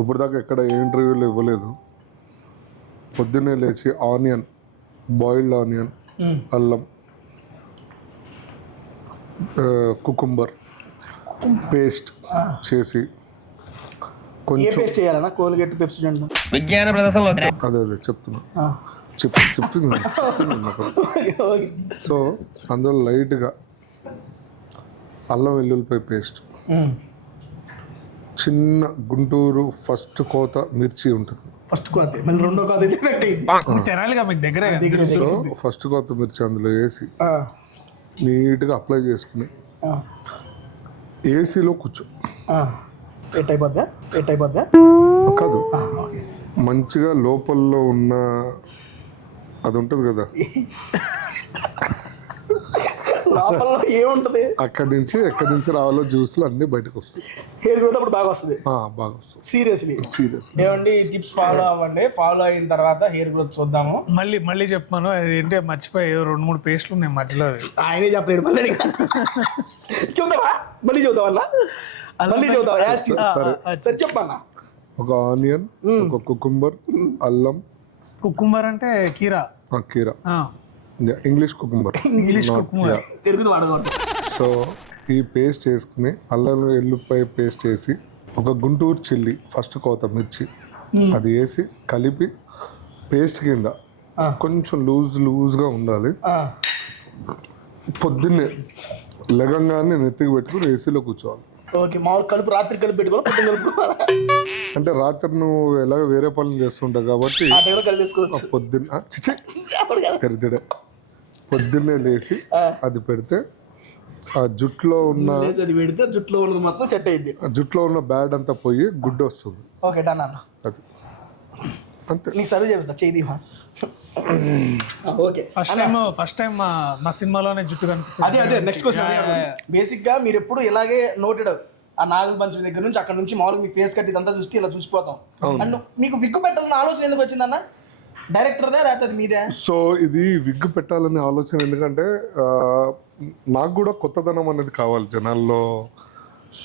ఇప్పుడు దాకా ఎక్కడ ఏ ఇంటర్వ్యూలు ఇవ్వలేదు, పొద్దున్నే లేచి ఆనియన్, బాయిల్డ్ ఆనియన్, అల్లం, కుకుంబర్ పేస్ట్ చేసి కొంచెం చేయాలన్నా కోల్గేట్ పెప్సోడెంట్ విజ్ఞాన ప్రదర్శనలో అదే చెప్తున్నా చెప్తున్నా. సో అందులో లైట్గా అల్లం వెల్లుల్లిపాయ పేస్ట్, చిన్న గుంటూరు ఫస్ట్ కోత మిర్చి ఉంటుంది. ఫస్ట్ కోత మళ్ళీ రెండో కోత దగ్గర. సో ఫస్ట్ కోత మిర్చి అందులో వేసి నీట్గా అప్లై చేసుకుని ఏసీలో కూర్చో. అయిపోద్దా? కాదు, మంచిగా లోపల్లో ఉన్న అది ఉంటుంది కదా, లోపల ఏముంటది, ఎక్కడి నుంచి రావాలో జ్యూస్లు అన్ని బయటకు వస్తాయి. హెయిర్ గ్రోత్ అప్పుడు బాగా వస్తుంది. సీరియస్లీ ఏమండి, టిప్స్ ఫాలో అవ్వండి. ఫాలో అయిన తర్వాత హెయిర్ గ్రోత్ చూద్దాము. మళ్ళీ చెప్పాను, ఏంటి మర్చిపోయి 2-3 పేస్ట్లు ఉన్నాయి మధ్యలో. ఆయనే చెప్పలేడు, మళ్ళీ చూద్దామా? మళ్ళీ చూద్దామన్నా, మళ్ళీ చూద్దాం. చెప్పన్నా. ఒక ఆనియన్, ఒక కుకుంబర్, అల్లం. కుకుంబర్ అంటే కీరా. English cucumber. తెలుగు వాడకూడదు. సో ఈ పేస్ట్ వేసుకుని, అల్లం వెల్లుల్లిపాయ పేస్ట్ వేసి, ఒక గుంటూరు చిల్లీ ఫస్ట్ కోత మిర్చి అది వేసి కలిపి పేస్ట్ కింద కొంచెం లూజ్గా ఉండాలి. పొద్దున్నే లెగంగానే నెత్తికి పెట్టుకుని ఏసీలో కూర్చోవాలి. ఓకే, మామూలు కలుపు రాత్రి కలిపి పెట్టుకోవాలి, పొద్దున్న కలుపుకోవాలి. అంటే రాత్రి నువ్వు ఎలాగ వేరే పనులు చేస్తుంటావు కాబట్టి పొద్దున్నే పొద్దున్నే లేచి అది పెడితే ఆ జుట్లో ఉన్న మొత్తం సెట్ అయ్యింది. జుట్లో ఉన్న బ్యాడ్ అంతా పోయి గుడ్డు వస్తుంది. ఓకే డన్ అన్న. అది అంతే. నీకు సర్వ్ చేస్తా చేయి. ఓకే, ఫస్ట్ టైం మా సినిమాలోనే జుట్టు కనిపిస్తుంది. అదే నెక్స్ట్ క్వశ్చన్. బేసిక్ గా మీరు ఎప్పుడు ఇలాగే నోటెడ్, ఆ నాగల పంచం దగ్గర నుంచి అక్కడ నుంచి మామూలుగా మీ ఫేస్ కట్ ఇదంతా చూస్తే ఇలా చూసిపోతాం. అండ్ మీకు విగ్గు పెట్టాలన్న ఆలోచన ఎందుకు వచ్చిందన్న? డైరెక్టర్దే లేకపోతే మీదే? సో ఇది విగ్ పెట్టాలనే ఆలోచన ఎందుకంటే నాకు కూడా కొత్తదనం అనేది కావాలి జనాల్లో.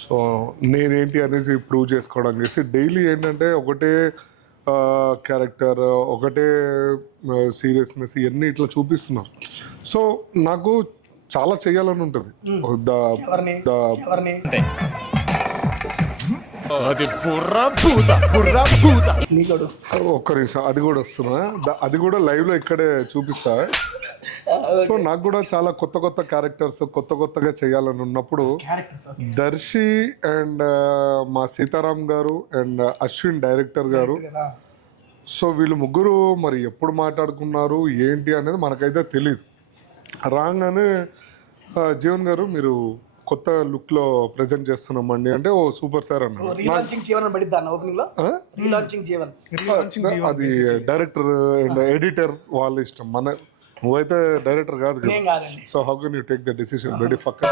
సో నేనేంటి అనేది ప్రూవ్ చేసుకోవడం చేసి డైలీ ఏంటంటే ఒకటే క్యారెక్టర్, ఒకటే సీరియస్నెస్ ఇవన్నీ ఇట్లా చూపిస్తున్నాం. సో నాకు చాలా చేయాలని ఉంటుంది. ఒక్క నిమిషం, అది కూడా వస్తున్నా, అది కూడా లైవ్ లో ఇక్కడే చూపిస్తా. సో నాకు కూడా చాలా కొత్త క్యారెక్టర్స్ కొత్తగా చేయాలని ఉన్నప్పుడు దర్శి అండ్ మా సీతారాం గారు అండ్ అశ్విన్ డైరెక్టర్ గారు సో వీళ్ళు ముగ్గురు మరి ఎప్పుడు మాట్లాడుకున్నారు ఏంటి అనేది మనకైతే తెలియదు. రాగానే జీవన్ గారు మీరు కొత్త లుక్ లో ప్రెజెంట్ చేస్తున్నామండి అంటే ఓ సూపర్ సార్ అన్నారు. రీలాంచింగ్ జీవన్ పడిద్దా అన్న ఓపెనింగ్ లో రీలాంచింగ్ జీవన్ అది డైరెక్టర్ అండ్ ఎడిటర్ వాళ్ళ ఇష్టం. నువ్వైతే డైరెక్టర్ కాదు కదా. ఏం కాదండి. So how can you take the decision very fuck.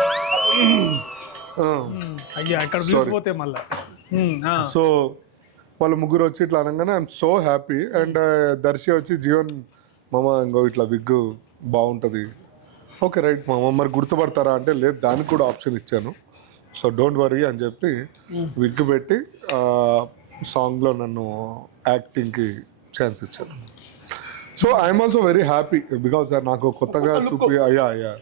అయ్యా ఇక్కడ చూసిపోతే మళ్ళా సో వాళ్ళ ముగ్గురు వచ్చి ఇట్లా అనగానే I'm so happy. And Darshi వచ్చి జీవన్ మామ ఇంకో ఇట్లా విగ్ బాగుంటుంది. ఓకే రైట్ మామ మరి గుర్తుపడతారా అంటే లేదు దానికి కూడా ఆప్షన్ ఇచ్చాను. సో డోంట్ వరీ అని చెప్పి విగ్ పెట్టి సాంగ్లో నన్ను యాక్టింగ్కి ఛాన్స్ ఇచ్చాను. So I'm also very happy because నాకు కొత్తగా చూపి అయ్యా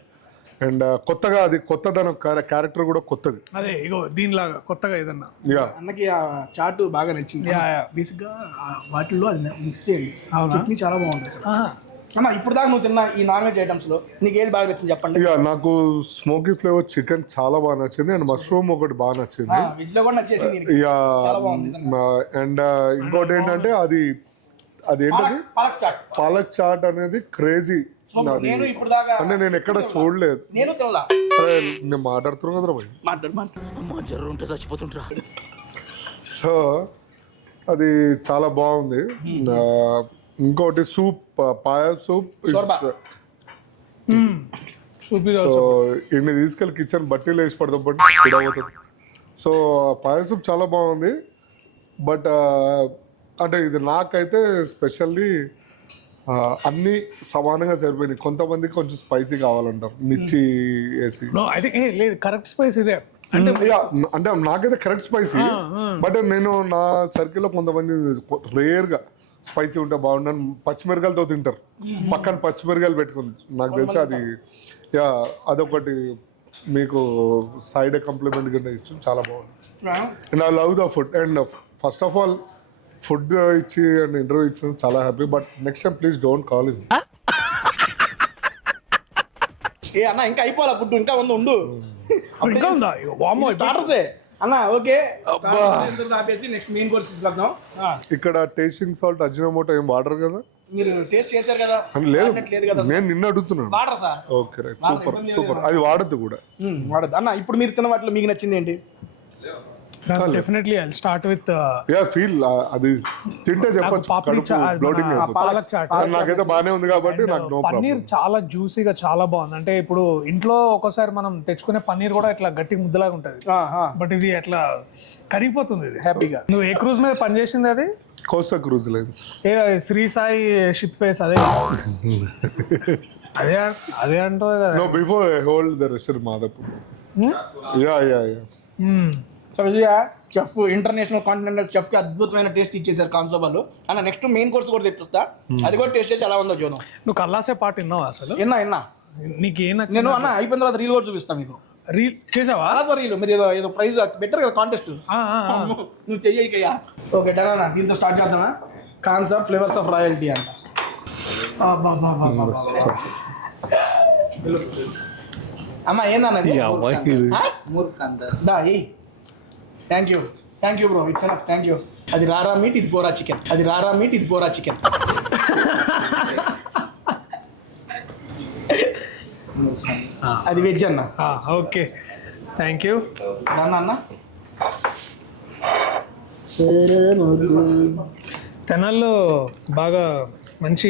అండ్ కొత్తగా అది కొత్తదనం క్యారెక్టర్ కూడా కొత్తది. అదే ఇగో దీనిలాగా కొత్తగా ఏదన్నా. యా అన్నకి ఆ చాటు బాగా నచ్చింది. బేసిక్ గా వాటిల్లో అది మిక్స్ చేయండి. చట్నీ చాలా బాగుంటుంది అన్న. ఇప్పుడు దాకా నువ్వు తిన్న ఈ నాన్ వెజ్ ఐటమ్స్ లో నీకు ఏది బాగా నచ్చింది చెప్పండి. యా నాకు స్మోకీ ఫ్లేవర్ చికెన్ చాలా బాగా నచ్చింది అండ్ మష్రూమ్ ఒకటి బాగా నచ్చింది. వెజ్ లో కూడా నచ్చేసింది. యా అండ్ ఇంకోటి ఏంటంటే అది ఏంటది పాలక్ చాట్ అనేది క్రేజీ. నేను ఇప్పుడు దాకా అంటే నేను ఎక్కడ చూడలేదు. నేను తినలా. నేను మాట్లాడుతున్నాను కదరా భయ్. సో అది చాలా బాగుంది. ఇంకోటి సూప్ పాయ సూప్. సో ఇన్ని తీసుకెళ్ళి కిచెన్ బట్టీలు వేసి పడతాం. సో పాయ సూప్ చాలా బాగుంది. బట్ అంటే ఇది నాకైతే స్పెషల్లీ అన్ని సమానంగా సరిపోయినాయి. కొంతమందికి కొంచెం స్పైసీ కావాలంటారు మిర్చి వేసి. లేదు కరెక్ట్ స్పైస్ ఇదే అంటే నాకైతే కరెక్ట్ స్పైసీ. బట్ నేను నా సర్కిల్లో కొంతమంది రేర్గా స్పైసీ ఉంటే బాగుండని పచ్చిమిరకాయలతో తింటారు. పక్కన పచ్చిమిరకాయలు పెట్టుకుంది. నాకు తెలిసి అది అదొకటి మీకు సైడ్ కాంప్లిమెంట్ కింద ఇష్టం. చాలా బాగుంది. And I love the food. And first of all food ఇచ్చి అండ్ ఇంటర్వ్యూ ఇచ్చిన చాలా happy. But next time please don't call in. ఏ అన్న ఇంకా అయిపోవాలా ఫుడ్ ఇంకా ఉండు ఇంకా ఉందా స్టార్టర్సే అన్న. ఓకే ఆపేసి నెక్స్ట్ మెయిన్ కోర్స్ తీసుకెళ్దాం. ఇక్కడ టేస్టింగ్ సాల్ట్ అజినోమోటో ఏం వాడరు కదా మీరు టేస్ట్ చేశారు కదా. లేదు లేదు కదా నేను నిన్న అడుగుతున్నాను. వాడరా సార్? Okay right super. అది వాడద్దు కూడా. వాడద్దు అన్న. ఇప్పుడు మీరు తిన్న వాటిలో మీకు నచ్చింది ఏంటి? Definitely I start with feel అది తింటే చెప్పొచ్చు బ్లోటింగ్ నాకైతే బాగానే ఉంది కాబట్టి నాకు నో ప్రాబ్లం. పన్నీర్ చాలా జ్యూసీగా చాలా బాగుంది. అంటే ఇప్పుడు ఇంట్లో ఒక్కోసారి మనం తెచ్చుకునే పన్నీర్ కూడా ఇట్లా గట్టి ముద్దలాగా ఉంటది. బట్ ఇది అట్లా కరిగిపోతుంది ఇది హ్యాపీగా. నువ్వు ఏ క్రూజ్ మీద పనిచేసింది అది? Costa cruise lines. ఏ శ్రీ సాయి షిప్ ఫేస్ అదే అదే అంటావు కదా. No before I hold the restaurant Madhapur. Yeah so Vijaya chef international continental chef కి అద్భుతమైన టేస్ట్ ఇచ్చేసారు కాన్సోబాలు అన్న. నెక్స్ట్ మెయిన్ కోర్స్ కూడా తెప్పిస్తా. అది కూడా టేస్ట్ చేసి ఎలా ఉందో చూద్దాం. నువ్వు కల్లాసే పాట విన్నావు అసలు? విన్నా. నీకు ఏం నేను అన్న అయిపోయిన తర్వాత రీల్ కూడా చూపిస్తా మీకు. రీల్ చేసావా? రీల్ మీరు ఏదో ప్రైజ్ బెటర్ కదా కాంటెస్ట్. నువ్వు చెయ్యకయ్యా. ఓకే డన్ అన్న. దీంతో స్టార్ట్ చేద్దామా? కాన్సెప్ట్ ఫ్లేవర్స్ ఆఫ్ రాయల్టీ అంట. అమ్మా ఏందన్నది? Thank you bro. It's enough. Thank you. అది రారా మీట్ ఇది పోరా చికెన్. అది వెజ్ అన్న. ఓకే థ్యాంక్ యూ అన్న. తెనాల్లో బాగా మంచి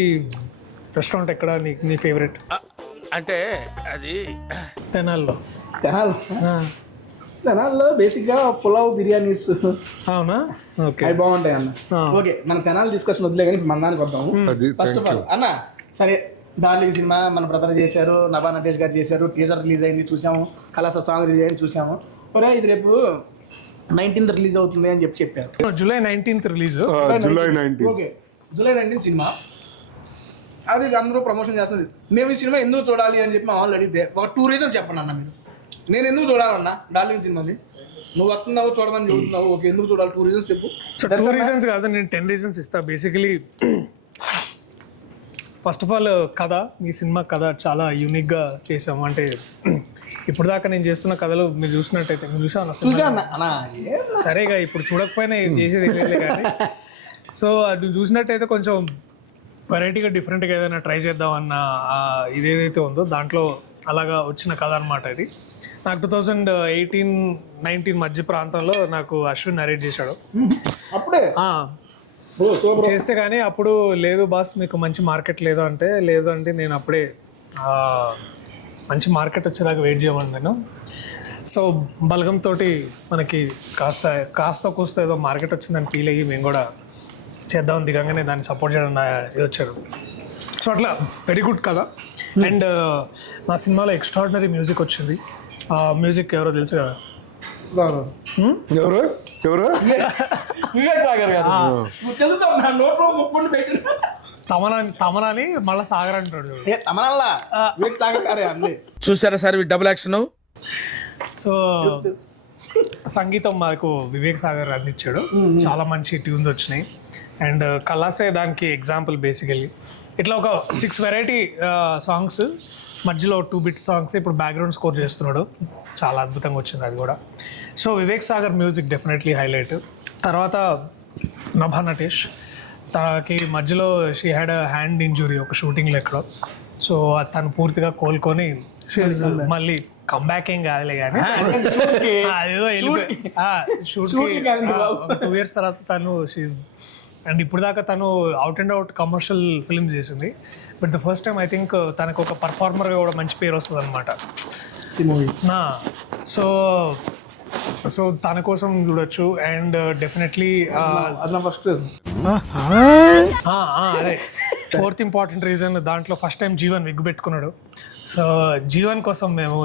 రెస్టారెంట్ ఎక్కడ నీ ఫేవరెట్? అంటే అది తెనాల్లో బేసిక్గా పులావ్ బిర్యానీస్. అవునా? ఓకే అవి బాగుంటాయి అన్న. ఓకే మన తెనాలి డిస్కషన్ వదిలే కానీ మన దానికి వద్దాము. ఫస్ట్ ఆఫ్ ఆల్ అన్న సరే డార్లింగ్ సినిమా మన బ్రదర్ చేశారు, నభా నటేష్ గారు చేశారు. టీజర్ రిలీజ్ అయింది చూసాము. కలాస సాంగ్ రిలీజ్ అయింది చూసాము. ఒరే ఇది రేపు 19th రిలీజ్ అవుతుంది అని చెప్పారు. July 19th release. Okay July 19th cinema. అది అందరూ ప్రమోషన్ చేస్తుంది. మేము ఈ సినిమా ఎందుకు చూడాలి అని చెప్పి మా వాళ్ళు అడిగితే ఒక 2 రీజన్స్ చెప్పండి అన్న. మీరు నేను ఎందుకు చూడాలన్నా డార్లింగ్ సినిమాది? నువ్వు వస్తున్నావు చూడమని చూడుతున్నావు. ఓకే ఎందుకు చూడాలి? 2 రీజన్స్ చెప్పు. 2 రీజన్స్ కాదు, నేను 10 రీజన్స్ ఇస్తా. బేసికలీ ఫస్ట్ ఆఫ్ ఆల్ కథ, ఈ సినిమా కథ చాలా యూనిక్గా చేసాము. అంటే ఇప్పుడు దాకా నేను చేస్తున్న కథలు మీరు చూసినట్టయితే, మీరు చూసాను చూసా. సరేగా ఇప్పుడు చూడకపోయినా చేసేది లేదు కానీ సో అది చూసినట్టయితే కొంచెం వెరైటీగా డిఫరెంట్గా ఏదైనా ట్రై చేద్దాం అన్న ఇదేదైతే ఉందో దాంట్లో అలాగా వచ్చిన కథ అనమాట ఇది. నాకు 2018-19 మధ్య ప్రాంతంలో నాకు అశ్విన్ నరేట్ చేశాడు. అప్పుడే ఆ, చేస్తే కానీ అప్పుడు లేదు బాస్ మీకు మంచి మార్కెట్ లేదు అంటే, లేదు అంటే నేను అప్పుడే మంచి మార్కెట్ వచ్చేదాకా వెయిట్ చేయమన్నాను. సో బలగంతో మనకి కాస్త కూస్త ఏదో మార్కెట్ వచ్చిందని ఫీల్ అయ్యి మేము కూడా చేద్దాం దిగంగానే దాన్ని సపోర్ట్ చేయడం ఇది వచ్చారు. సో అట్లా వెరీ గుడ్ కదా. అండ్ నా సినిమాలో ఎక్స్ట్రాడినరీ మ్యూజిక్ వచ్చింది. మ్యూజిక్ ఎవరో తెలుసు కదా, ఎవరు ఎవరు వివేక్ సాగర్ గారు. నువ్వు తెలుసా నా నోట్లో ముప్పుడు పెట్టిన తమనాని మళ్ళీ సాగర్ అంటాడు చూడు. తమనల్లా వివేక్ సాగర్ గారే అన్నీ. చూసారా సార్ డబుల్ యాక్షన్? సో సంగీతం మాకు వివేక్ సాగర్ అందించాడు. చాలా మంచి ట్యూన్స్ వచ్చినాయి. అండ్ కలాసే దానికి ఎగ్జాంపుల్. బేసికలీ ఇట్లా ఒక 6 వెరైటీ సాంగ్స్, మధ్యలో 2 బిట్ సాంగ్స్ ఇప్పుడు బ్యాక్గ్రౌండ్ స్కోర్ చేస్తున్నాడు. చాలా అద్భుతంగా వచ్చింది అది కూడా. So Vivek Sagar music definitely highlight. తర్వాత నభా నటేష్, తనకి మధ్యలో she had a hand injury ఒక షూటింగ్లో ఎక్కడో. సో తను పూర్తిగా కోలుకొని మళ్ళీ కంబ్యాక్ ఏం కాదులే కానీ అదేదో షూట్కి 2 years తర్వాత తను షీజ్. అండ్ ఇప్పుడు దాకా తను out and out commercial film చేసింది. But the first time I think తనకు ఒక పర్ఫార్మర్గా కూడా మంచి పేరు వస్తుంది అనమాట. సో తన కోసం చూడొచ్చు. అండ్ డెఫినెట్లీ ఫస్ట్ అదే 4th ఇంపార్టెంట్ రీజన్, దాంట్లో ఫస్ట్ టైం జీవన్ విగ్గు పెట్టుకున్నాడు. సో జీవన్ కోసం మేము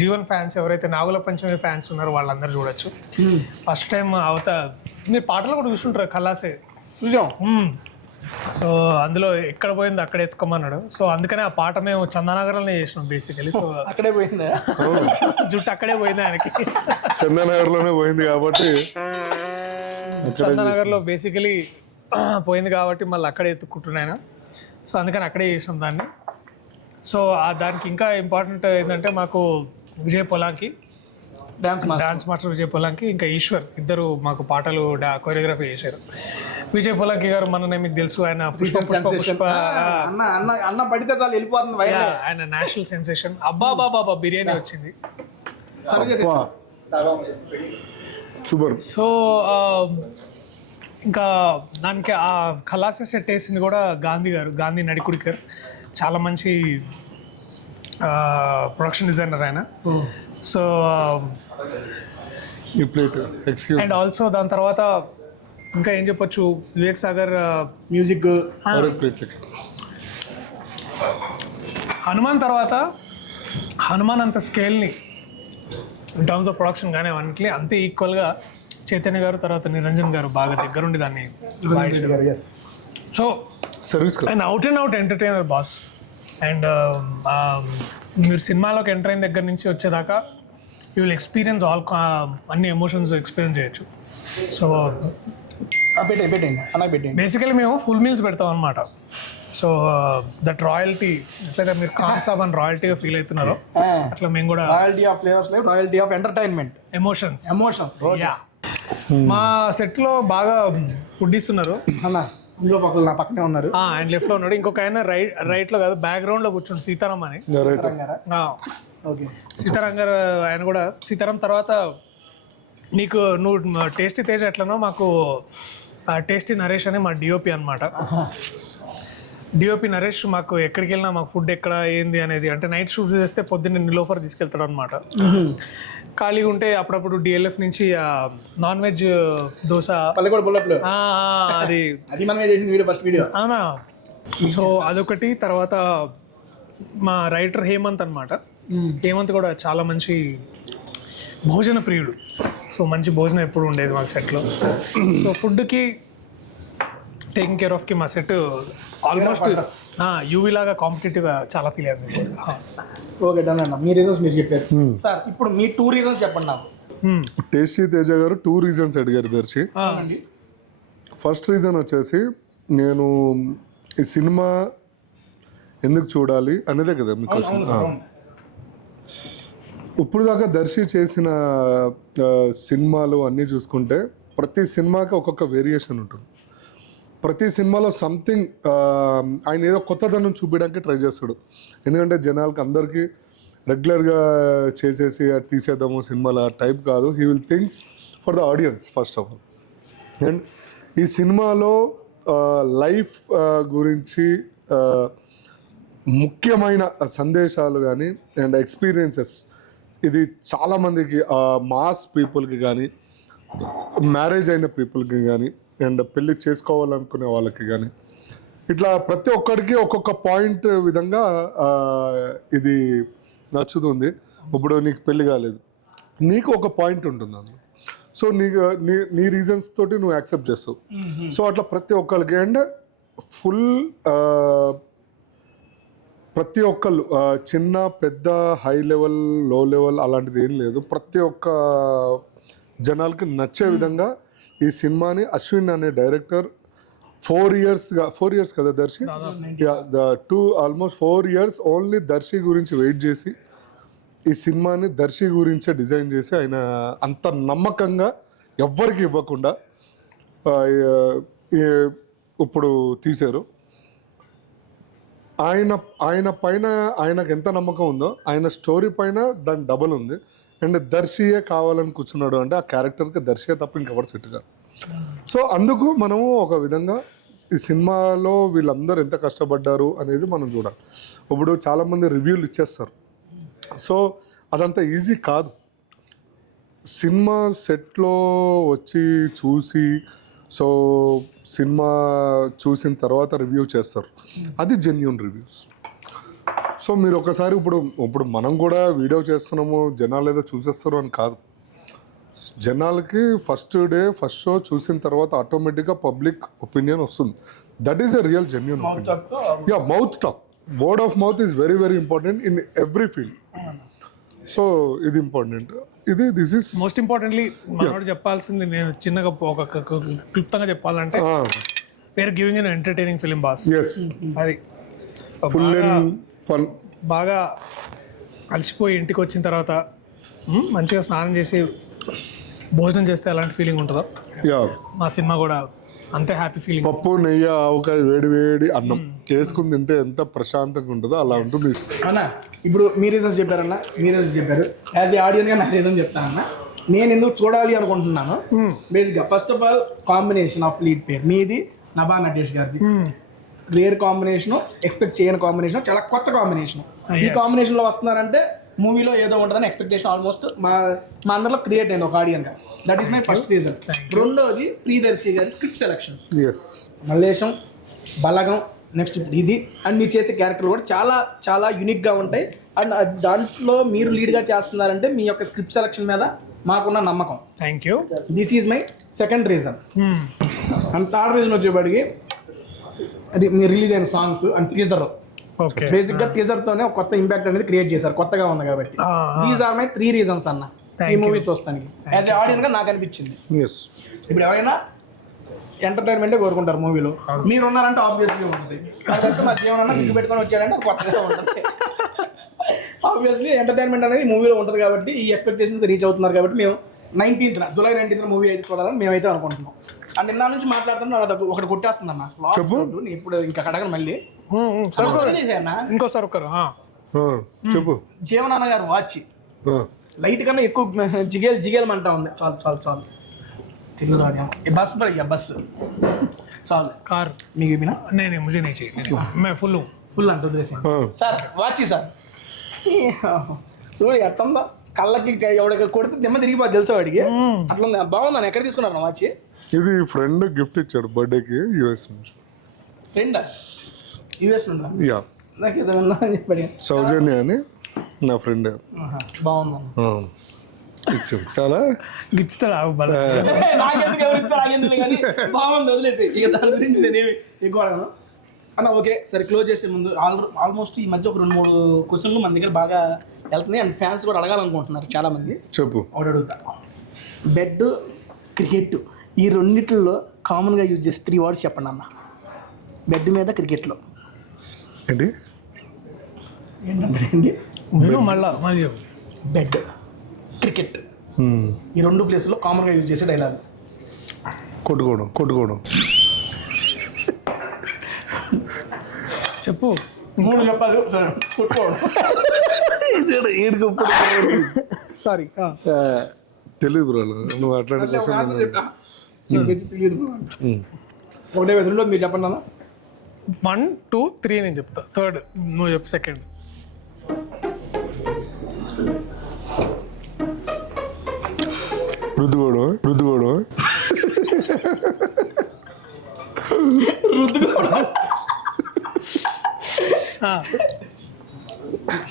జీవన్ ఫ్యాన్స్ ఎవరైతే నాగుల పంచమి ఫ్యాన్స్ ఉన్నారో వాళ్ళందరూ చూడొచ్చు. ఫస్ట్ టైం మీరు పాటలు కూడా చూస్తుంటారు కలాసే చూసాం. సో అందులో ఎక్కడ పోయింది అక్కడ ఎత్తుకోమన్నాడు. సో అందుకనే ఆ పాట మేము చందానగర్లోనే చేసినాం బేసికలీ. సో అక్కడే పోయిందా జుట్టు అక్కడే పోయింది ఆయనకి. చందనగర్లోనే పోయింది కాబట్టి చందానగర్లో బేసికలీ పోయింది కాబట్టి మళ్ళీ అక్కడే ఎత్తుకుంటున్నాయన. సో అందుకని అక్కడే చేసినాం దాన్ని. సో దానికి ఇంకా ఇంపార్టెంట్ ఏంటంటే మాకు విజయ్ పొలాంకి, డాన్స్ మాస్టర్ విజయ్ పొలాంకి, ఇంకా ఈశ్వర్ ఇద్దరు మాకు పాటలు కొరియోగ్రఫీ చేశారు. విజయ్ పొలాంకి గారు మన మీకు తెలుసు, ఆయన పుష్ప అన్న పడితే చాలు వెళ్ళిపోతుంది, ఆయన నేషనల్ సెన్సేషన్. అబ్బా బాబా బిర్యానీ వచ్చింది సూపర్. సో ఇంకా దానికి ఆ కలాస సెట్ వేసింది కూడా గాంధీ నడికుడికర్. చాలా మంచి ప్రొడక్షన్ డిజైనర్ ఆయన. సో అండ్ ఆల్సో దాని తర్వాత ఇంకా ఏం చెప్పొచ్చు, వివేక్ సాగర్ మ్యూజిక్. హనుమాన్ తర్వాత హనుమాన్ అంత స్కేల్ని ఇన్ టర్మ్స్ ఆఫ్ ప్రొడక్షన్ కానీ అవన్నీ అంతే ఈక్వల్గా చైతన్య గారు తర్వాత నిరంజన్ గారు బాగా దగ్గరుండి దాన్ని. So and out and out entertainer boss. And మీరు సినిమాలోకి ఎంటర్ అయిన దగ్గర నుంచి వచ్చేదాకా యూ విల్ ఎక్స్పీరియన్స్ అన్ని ఎమోషన్స్ ఎక్స్పీరియన్స్ చేయొచ్చు. సో బేసికలీ మేము ఫుల్ మీల్స్ పెడతాం అనమాట. సో దట్ రాయల్టీ ఎట్లయితే మీరు ఖాన్ సాబ్ అని రాయల్టీగా ఫీల్ అవుతున్నారో అట్లా మేము కూడా royalty of flavours life, royalty of entertainment, emotions. Yeah, మా సెట్లో బాగా ఫుడ్ ఇస్తున్నారు అన్న. ఇంకో పక్కన నా పక్కనే ఉన్నారు, ఆయన లెఫ్ట్ లో ఉన్నాడు. ఇంకొక ఆయన రైట్ లో కాదు బ్యాక్గ్రౌండ్ లో కూర్చోండి, సీతారాం అని. సీతారాం గారు ఆయన కూడా. సీతారాం తర్వాత నువ్వు టేస్టీ తేజ్ ఎట్లనో మాకు టేస్టీ నరేష్ అని మా డిఓపి అనమాట. డిఓపి నరేష్ మాకు ఎక్కడికి వెళ్ళినా మాకు ఫుడ్ ఎక్కడ ఏంది అనేది, అంటే నైట్ షూట్ చేస్తే పొద్దున్న నిలోఫర్ తీసుకెళ్తాడు అనమాట. ఖాళీగా ఉంటే అప్పుడప్పుడు డిఎల్ఎఫ్ నుంచి నాన్ వెజ్ దోశ అది అవునా. సో అదొకటి. తర్వాత మా రైటర్ హేమంత్ అనమాట. హేమంత్ కూడా చాలా మంచి భోజన ప్రియుడు. సో మంచి భోజనం ఎప్పుడు ఉండేది మాకు సెట్లో. సో ఫుడ్కి టేకింగ్ కేర్ ఆఫ్కి మా సెట్ ఆల్మోస్ట్ యూవీ లాగా కాంపిటేటివ్గా చాలా ఫీల్ అయింది. ఓకే డన్ అన్న, మీ రీజన్స్ మీరు చెప్పారు సార్. ఇప్పుడు మీ 2 రీజన్స్ చెప్పండి నాకు. టేస్టీ తేజ గారు 2 రీజన్స్ అడిగారు దర్శి. ఫస్ట్ రీజన్ వచ్చేసి నేను ఈ సినిమా ఎందుకు చూడాలి అనేదే కదా మీ క్వశ్చన్. ఇప్పుడు దాకా దర్శి చేసిన సినిమాలు అన్నీ చూసుకుంటే ప్రతి సినిమాకి ఒక్కొక్క వేరియేషన్ ఉంటుంది. ప్రతి సినిమాలో సంథింగ్ ఆయన ఏదో కొత్తదనం చూపించడానికి ట్రై చేస్తాడు. ఎందుకంటే జనాలకి అందరికీ రెగ్యులర్గా చేసేసి అది తీసేద్దాము సినిమాలో టైప్ కాదు. He will thinks for the audience first of all. And ఈ సినిమాలో లైఫ్ గురించి ముఖ్యమైన సందేశాలు కానీ అండ్ ఎక్స్పీరియన్సెస్ ఇది చాలామందికి మాస్ పీపుల్కి కానీ మ్యారేజ్ అయిన పీపుల్కి కానీ అండ్ పెళ్ళి చేసుకోవాలనుకునే వాళ్ళకి కానీ ఇట్లా ప్రతి ఒక్కరికి ఒక్కొక్క పాయింట్ విధంగా ఇది నచ్చుతుంది. ఇప్పుడు నీకు పెళ్ళి కాలేదు, నీకు ఒక పాయింట్ ఉంటుంది అందులో. సో నీ రీజన్స్ తోటి నువ్వు యాక్సెప్ట్ చేస్తావు. సో అట్లా ప్రతి ఒక్కరికి అండ్ ఫుల్ ప్రతి ఒక్కళ్ళు చిన్న పెద్ద హై లెవెల్ లో లెవెల్ అలాంటిది ఏం లేదు. ప్రతి ఒక్క జనాలకి నచ్చే విధంగా ఈ సినిమాని అశ్విన్ అనే డైరెక్టర్ 4 years కదా Darshi, almost 4 years only Darshi గురించి వెయిట్ చేసి ఈ సినిమాని దర్శి గురించే డిజైన్ చేసి ఆయన అంత నమ్మకంగా ఎవ్వరికి ఇవ్వకుండా ఇప్పుడు తీశారు. ఆయన పైన ఆయనకు ఎంత నమ్మకం ఉందో ఆయన స్టోరీ పైన దాని డబల్ ఉంది. అండ్ దర్శియే కావాలని కూర్చున్నాడు అంటే ఆ క్యారెక్టర్కి దర్శియే తప్ప ఇంకెవరు సెట్ కాదు. సో అందుకు మనము ఒక విధంగా ఈ సినిమాలో వీళ్ళందరూ ఎంత కష్టపడ్డారు అనేది మనం చూడాలి. ఇప్పుడు చాలామంది రివ్యూలు ఇచ్చేస్తారు. సో అదంతా ఈజీ కాదు. సినిమా సెట్లో వచ్చి చూసి సో సినిమా చూసిన తర్వాత రివ్యూ చేస్తారు, అది జెన్యూన్ రివ్యూస్. సో మీరు ఒకసారి ఇప్పుడు మనం కూడా వీడియో చేస్తున్నాము జనాలు ఏదో చూసేస్తారు అని కాదు. జనాలకి ఫస్ట్ షో చూసిన తర్వాత ఆటోమేటిక్గా పబ్లిక్ ఒపీనియన్ వస్తుంది. That is a real genuine opinion. Mouth talk, word of mouth is very very important in every field. So ఇది important. This is most importantly మనోడు చెప్పాల్సింది, నేను చిన్నగా ఒక క్లుప్తంగా చెప్పాలంటే we're giving an entertaining film boss. అది ఫుల్ అండ్ ఫన్. బాగా అలసిపోయి ఇంటికి వచ్చిన తర్వాత మంచిగా స్నానం చేసి భోజనం చేస్తే ఎలాంటి ఫీలింగ్ ఉంటుందో మా సినిమా కూడా అంతే హ్యాపీ ఫీలింగ్. పప్పు నెయ్యి ఆవకాయ వేడి వేడి అన్నం చేసుకుని తింటే ఎంత ప్రశాంతంగా ఉంటుందో అలా ఉంటుంది. అన్న ఇప్పుడు మీ రీజన్స్ చెప్పారన్న, మీ రీజన్స్ చెప్పారు. యాజ్ ఏ ఆడియన్గా నా రీజన్ చెప్తానన్న. నేను ఎందుకు చూడాలి అనుకుంటున్నాను, బేసిక్గా first of all combination of lead పేరు మీది నభా నటేష్ గారిది. రేర్ కాంబినేషన్, ఎక్స్పెక్ట్ చేయని కాంబినేషన్, చాలా కొత్త కాంబినేషన్. ఈ కాంబినేషన్లో వస్తున్నారంటే మూవీలో ఏదో ఉంటుందని ఎక్స్పెక్టేషన్ ఆల్మోస్ట్ మా అందరిలో క్రియేట్ అయింది ఒక ఆడియన్గా. That is my first reason. రెండోది ప్రియదర్శి గారి script selections, Mallesham, Balagam, next ఇది అండ్ మీరు చేసే క్యారెక్టర్లు కూడా చాలా చాలా యూనిక్గా ఉంటాయి. అండ్ దాంట్లో మీరు లీడ్గా చేస్తున్నారంటే మీ యొక్క స్క్రిప్ట్ సెలక్షన్ మీద మాకున్న నమ్మకం. Thank you. This is my second reason. And third reason వచ్చేప్పటికి మీరు రిలీజ్ అయిన సాంగ్స్ అండ్ టీజర్. బేసిక్ గా టీజర్ తోనే ఒక కొత్త ఇంపాక్ట్ అనేది క్రియేట్ చేశారు, కొత్తగా ఉంది కాబట్టి. దీస్ ఆర్ మై 3 reasons అన్న ఈ మూవీ చూస్తానికి. యాజ్ ఏ ఆడియన్స్ గా నాకు అనిపించింది. ఇప్పుడు ఎవరైనా ఎంటర్టైన్మెంటే కోరుకుంటారు మూవీలో, మీరు ఉన్నారంటే ఆబ్వియస్లీ ఉంటుంది. కాబట్టి మా జీవనం ఇంటి పెట్టుకొని వచ్చాడంటే కొత్తగా ఉంటుంది. ఆబ్వియస్లీ ఎంటర్టైన్మెంట్ అనేది మూవీలో ఉంటుంది కాబట్టి ఈ ఎక్స్పెక్టేషన్స్ రీచ్ అవుతున్నారు కాబట్టి మేము జూలై 19th మూవీ అయితే చూడాలని మేమైతే అనుకుంటున్నాం. అండ్ నిన్న నుంచి మాట్లాడుతున్నా ఒకటి కొట్టేస్తుంది అన్న. ఇప్పుడు ఇంకా కడగను మళ్ళీ ఇంకోసారి చెప్పు. జీవనాన్న గారు వాచ్ లైట్ కన్నా ఎక్కువ జిగేలు అంటా ఉంది. చాలు చాలు చాలు తెలుగు బస్ బస్ చాలు. కార్ మీకు ఫుల్ అంటుంది సార్. వాచ్ సార్ చూడు ఎట్టుందో, కళ్ళకి ఎవడికి కొడితే దిమ్మ తిరిగిపోతుంది తెలుసా వాడికి. అట్లా ఉంది. బాగుందని ఎక్కడ తీసుకున్నాను వాచ్? ఇది ఫ్రెండ్ గిఫ్ట్ ఇచ్చాడు బర్త్డేకి యూఎస్ నుంచి. ఫ్రెండ్ యూఎస్ నుండి? నాకు ఏదైనా చెప్పాడు. సౌజన్య అని నా ఫ్రెండ్. బాగుంది ఇచ్చాడు. చాలా గిచ్చుతాడు. నాకెందుకు ఎవరిస్తారు కానీ బాగుంది, వదిలేసి ఇక దాని గురించి నేనేమి ఎక్కువ అన్న. ఓకే సరే, క్లోజ్ చేసే ముందు ఆల్మోస్ట్ ఈ మధ్య ఒక 2-3 క్వశ్చన్లు మన దగ్గర బాగా వెళ్తున్నాయి అండ్ ఫ్యాన్స్ కూడా అడగాలనుకుంటున్నారు చాలా మంది. చెప్పు. ఒకటి అడుగుతా. బెడ్, క్రికెట్ ఈ రెండిట్లో కామన్గా యూజ్ చేసే 3 words చెప్పండి అన్న. బెడ్ మీద క్రికెట్లో ఏంటి ఏంటండి? మళ్ళీ బెడ్, క్రికెట్ ఈ 2 ప్లేసుల్లో కామన్గా యూజ్ చేసే డైలాగ్. కొట్టుకోవడం. చెప్పు. 3 చెప్పాలి. సరే కొట్టుకో. సారీ. తెలియదు బ్రో నువ్వు అట్లాంటి ఒక క్వశ్చన్ ఆన్సర్ చెప్తా. తెలియదు bro. ఒకటే వెతుల్లో మీరు చెప్పండి అన్న. 1 2 3 నేను చెప్తా. థర్డ్ నువ్వు చెప్పు. సెకండ్ రుద్దుకోడు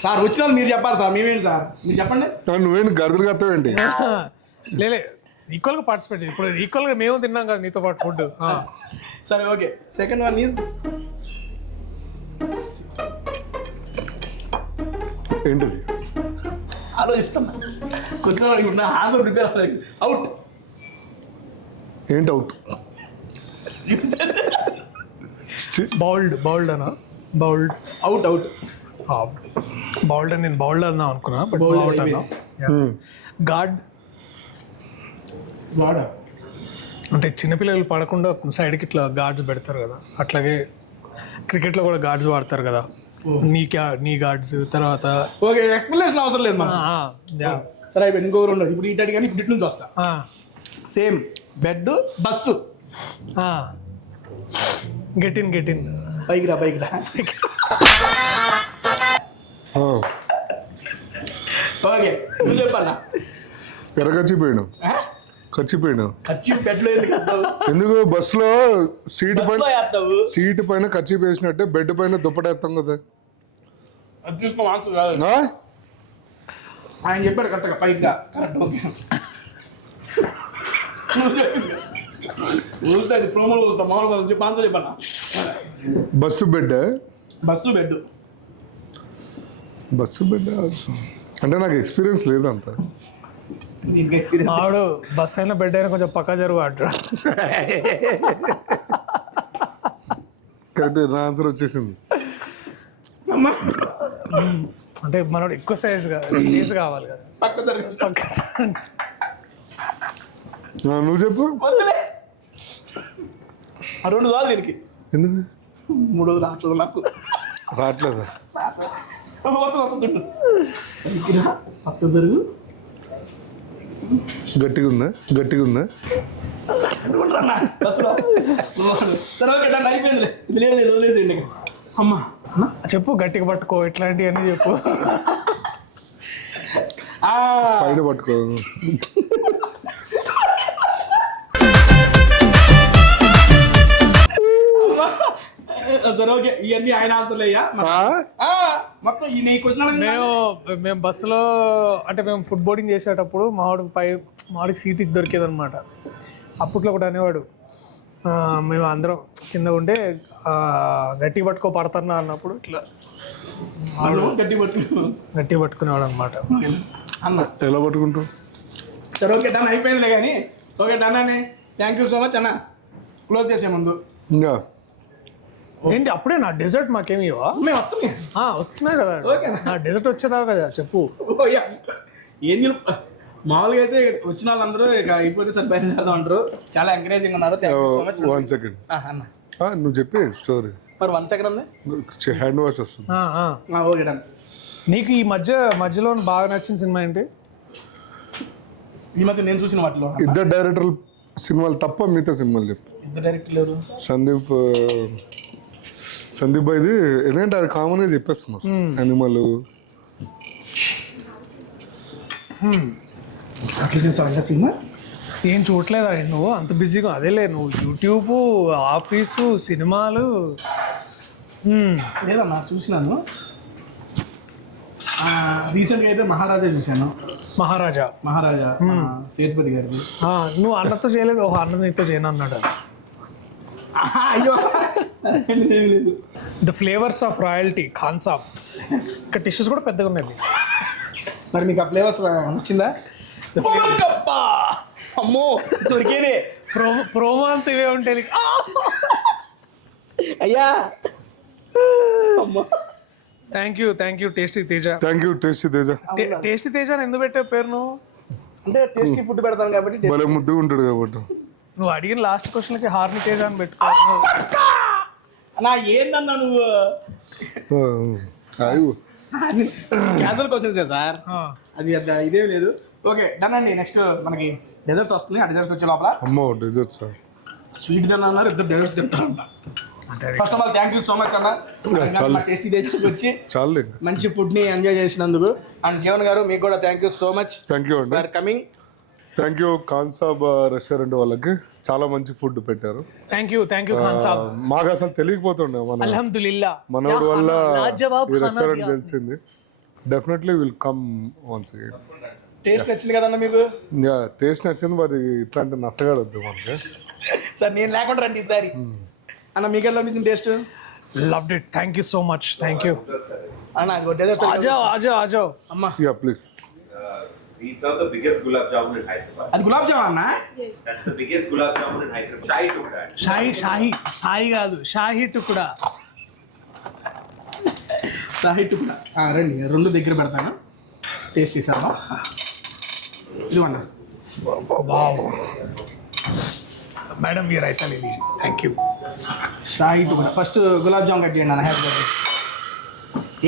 సార్ వచ్చిన వాళ్ళు మీరు చెప్పాలి సార్, మేమేంటి సార్ మీరు చెప్పండి. నువ్వేం గర్దులు కత్తావేంటి? లేలే ఈక్వల్గా పార్టిసిపేట్ చేయి. ఇప్పుడు ఈక్వల్గా మేము తిన్నాం కదా నీతో పాటు ఫుడ్. సరే ఓకే. సెకండ్ వన్ ఈజ్ ఏంటిది? ఆలోచిస్తున్నా. క్వశ్చన్ అడుగుతున్నా, ఆన్సర్ ప్రిపేర్ అవ్వాలి. అవుట్. ఏంటి అవుట్? బౌల్డ్ అనా? Bowled out. బౌల్డ్ అని నేను బౌల్డ్ అందాం అనుకున్నా, బట్ Bowled అవుట్ అన్నా. గార్డ్ వాడా అంటే చిన్నపిల్లలు పడకుండా సైడ్కి ఇట్లా గార్డ్స్ పెడతారు కదా, అట్లాగే క్రికెట్లో కూడా గార్డ్స్ వాడతారు కదా. నీ గార్డ్స్ తర్వాత ఓకే. ఎక్స్ప్లెనేషన్ అవసరం లేదు మనం. సరే అయిపోయింది. ఇంకో రెండు. ఇప్పుడు ఇటు కానీ ఇప్పుడు ఇటు నుంచి వస్తా. Same bed bus. Get in bike రా. ఓకే నువ్వు చెప్పన్నా. ఎర్రకచ్చిపోయాడు. ఖర్చు బెడ్లో ఎందుకు బస్సులో వేస్తావు? సీట్ పైన ఖర్చు వేసినట్టే బెడ్ పైన దుప్పటేస్తాం కదా. అది చూసుకో ఆన్సర్ కాదు. ఆయన చెప్పాడు కరెక్ట్గా పైగా. Correct okay. అది ప్రోమోలో వదులుతా మామూలుగా చెప్పి ఆన్సర్ చెప్పన్నా. బస్సు బెడ్ అంటే నాకు ఎక్స్పీరియన్స్ లేదు అంత. ఆవిడ బస్ అయినా బెడ్ అయినా కొంచెం పక్కా జరుగు అంటాడు. కరెక్ట్ నా ఆన్సర్ వచ్చేసింది. అంటే మనోడు ఎక్కువ సైజ్ కావాలి కదా. నువ్వు చెప్పు. రెండు కాదు దీనికి. ఎందుకు 3వ రావట్లేదు నాకు. రావట్లేదా? పక్క జరుగు. గట్టిగా ఉందా? సరే ఓకే దాన్ని అయిపోయిందిలే. ఇది లేదు వదిలేసేయండి. అమ్మా చెప్పు. గట్టిగా పట్టుకో ఇట్లాంటివన్నీ చెప్పు. పైన పట్టుకో. సరే ఓకే. ఇవన్నీ ఆయన ఆన్సర్లు అయ్యా మొత్తం. ఈ క్వశ్చన్ మేము బస్సులో అంటే మేము ఫుడ్ బోర్డింగ్ చేసేటప్పుడు మావాడికి సీట్ దొరికేది అనమాట. అప్పట్లో కూడా అనేవాడు, మేము అందరం కింద ఉంటే గట్టి పట్టుకో పడతానా అన్నప్పుడు ఇట్లా గట్టి పట్టుకునేవాడు అనమాట. అన్న ఎలా పట్టుకుంటావు? సరే ఓకే డన్ అయిపోయిందిలే కానీ. ఓకే డన్ అని. థ్యాంక్ యూ సో మచ్ అన్న. క్లోజ్ చేసే ముందు ఇంకా ఏంటి అప్పుడే నా డెజర్ట్ మాకేమి ఇవ్వవా? మేము వస్తున్నాయి. వస్తున్నాయి కదా. నా డెజర్ట్ వచ్చేదా కదా చెప్పు. ఏం మామూలుగా అయితే వచ్చిన వాళ్ళందరూ ఇక అయిపోతే సరే బయలుదేరదాం అంటారు. చాలా ఎంకరేజింగ్ ఉన్నారు. Thank you so much. 1 second అన్న నువ్వు చెప్పే స్టోరీ. మరి 1 సెకండ్ ఉంది. హ్యాండ్ వాష్ వస్తుంది. Okay done. నీకు ఈ మధ్యలో బాగా నచ్చిన సినిమా ఏంటి? ఈ మధ్య నేను చూసిన వాటిలో ఇద్దరు డైరెక్టర్లు సినిమాలు తప్ప మిగతా సినిమాలు చెప్పు. ఇద్దరు డైరెక్టర్లు ఎవరు? సందీప్ బాయ్ది. ఎందుకంటే అది కామన్గా చెప్పేస్తున్నావు. అనిమల్ సినిమా ఏం చూడలేదా నువ్వు? అంత బిజీగా అదేలే నువ్వు యూట్యూబ్, ఆఫీసు, సినిమాలు. లేదన్నా చూసినాను. రీసెంట్గా అయితే మహారాజా చూశాను. మహారాజా సేతుపతి గారిది. నువ్వు అన్నతో చేయలేదు? ఒక అన్న నీతో చేయను అన్నాడు. అయ్యో ద ఫ్లేవర్స్ ఆఫ్ రాయల్టీ ఖాన్సాబ్. ఇక్కడ టిష్యూస్ కూడా పెద్దగా ఉన్నాయి. మరి మీకు ఆ ఫ్లేవర్స్ నచ్చిందా? అమ్మో దొరికేదే. ప్రోమో అంతా ఇవే ఉంటాయి. అయ్యా thank you tasty Teja. Tasty Teja అని ఎందుకు పెట్టావు పేరు నువ్వు? అంటే టేస్టీ ఫుడ్ పెడతాను కాబట్టి. భలే ముద్దుగా ఉంటాడు కాబట్టి. నువ్వు అడిగిన లాస్ట్ క్వశ్చన్కి హార్ని తేజ అని పెట్టుకో. అన్నా ఏందన్నా నువ్వు క్యాజువల్ క్వశ్చన్సే సార్, అది ఇదే లేదు. ఓకే డన్ అండి. నెక్స్ట్ మనకి డెజర్ట్స్ వస్తుంది. ఆ డెజర్ట్స్ వచ్చే లోపల అమ్మో డెజర్ట్ సార్ స్వీట్ తిన్నారు, ఇద్దరు డెజర్ట్స్ తింటారంట. First of all thank you so much అన్న, టేస్టీ తెచ్చుకొచ్చి చాలు. మంచి ఫుడ్ ని ఎంజాయ్ చేసినందుకు. అండ్ జీవన్ గారు మీకు కూడా thank you so much thank you అండి. For coming. Thank you Khan Saab restaurant వాళ్ళకి, చాలా మంచి ఫుడ్ పెట్టారు. Thank you Khan Saab. మాకు అసలు తెలియకపోతుండే అల్హమ్దులిల్లా మనోడి వల్ల ఈ రెస్టారెంట్ తెలిసింది. Definitely will come once again. Taste నచ్చింది కదన్న మీకు? యా టేస్ట్ నచ్చింది, మరి ఇట్లాంటి నచ్చగలద్దు మనకి. సార్ నేను లేకుండా రండి ఈసారి. అన్న మీకు ఎలా అనిపించింది taste? Loved it. Thank you so much. Thank you అన్న డెజర్ట్స్ ఆజావ్ అమ్మా. Yeah please. We serve the biggest gulab jamun in Hyderabad. అది గులాబ్ జామ్ అన్న? That's the biggest gulab jamun in Hyderabad. Shahi tukda. Shahi కాదు, షాహి టుకుడా. సాహిట్ కూడా రండి, రెండు దగ్గర పెడతాను, టేస్ట్ చేసాను. ఇదిగోండి. మేడం మీరు అయితే థ్యాంక్ యూ. సాహిట్ కూడా ఫస్ట్ గులాబ్ జామ్ కట్ చేయండి అన్న. Happy birthday.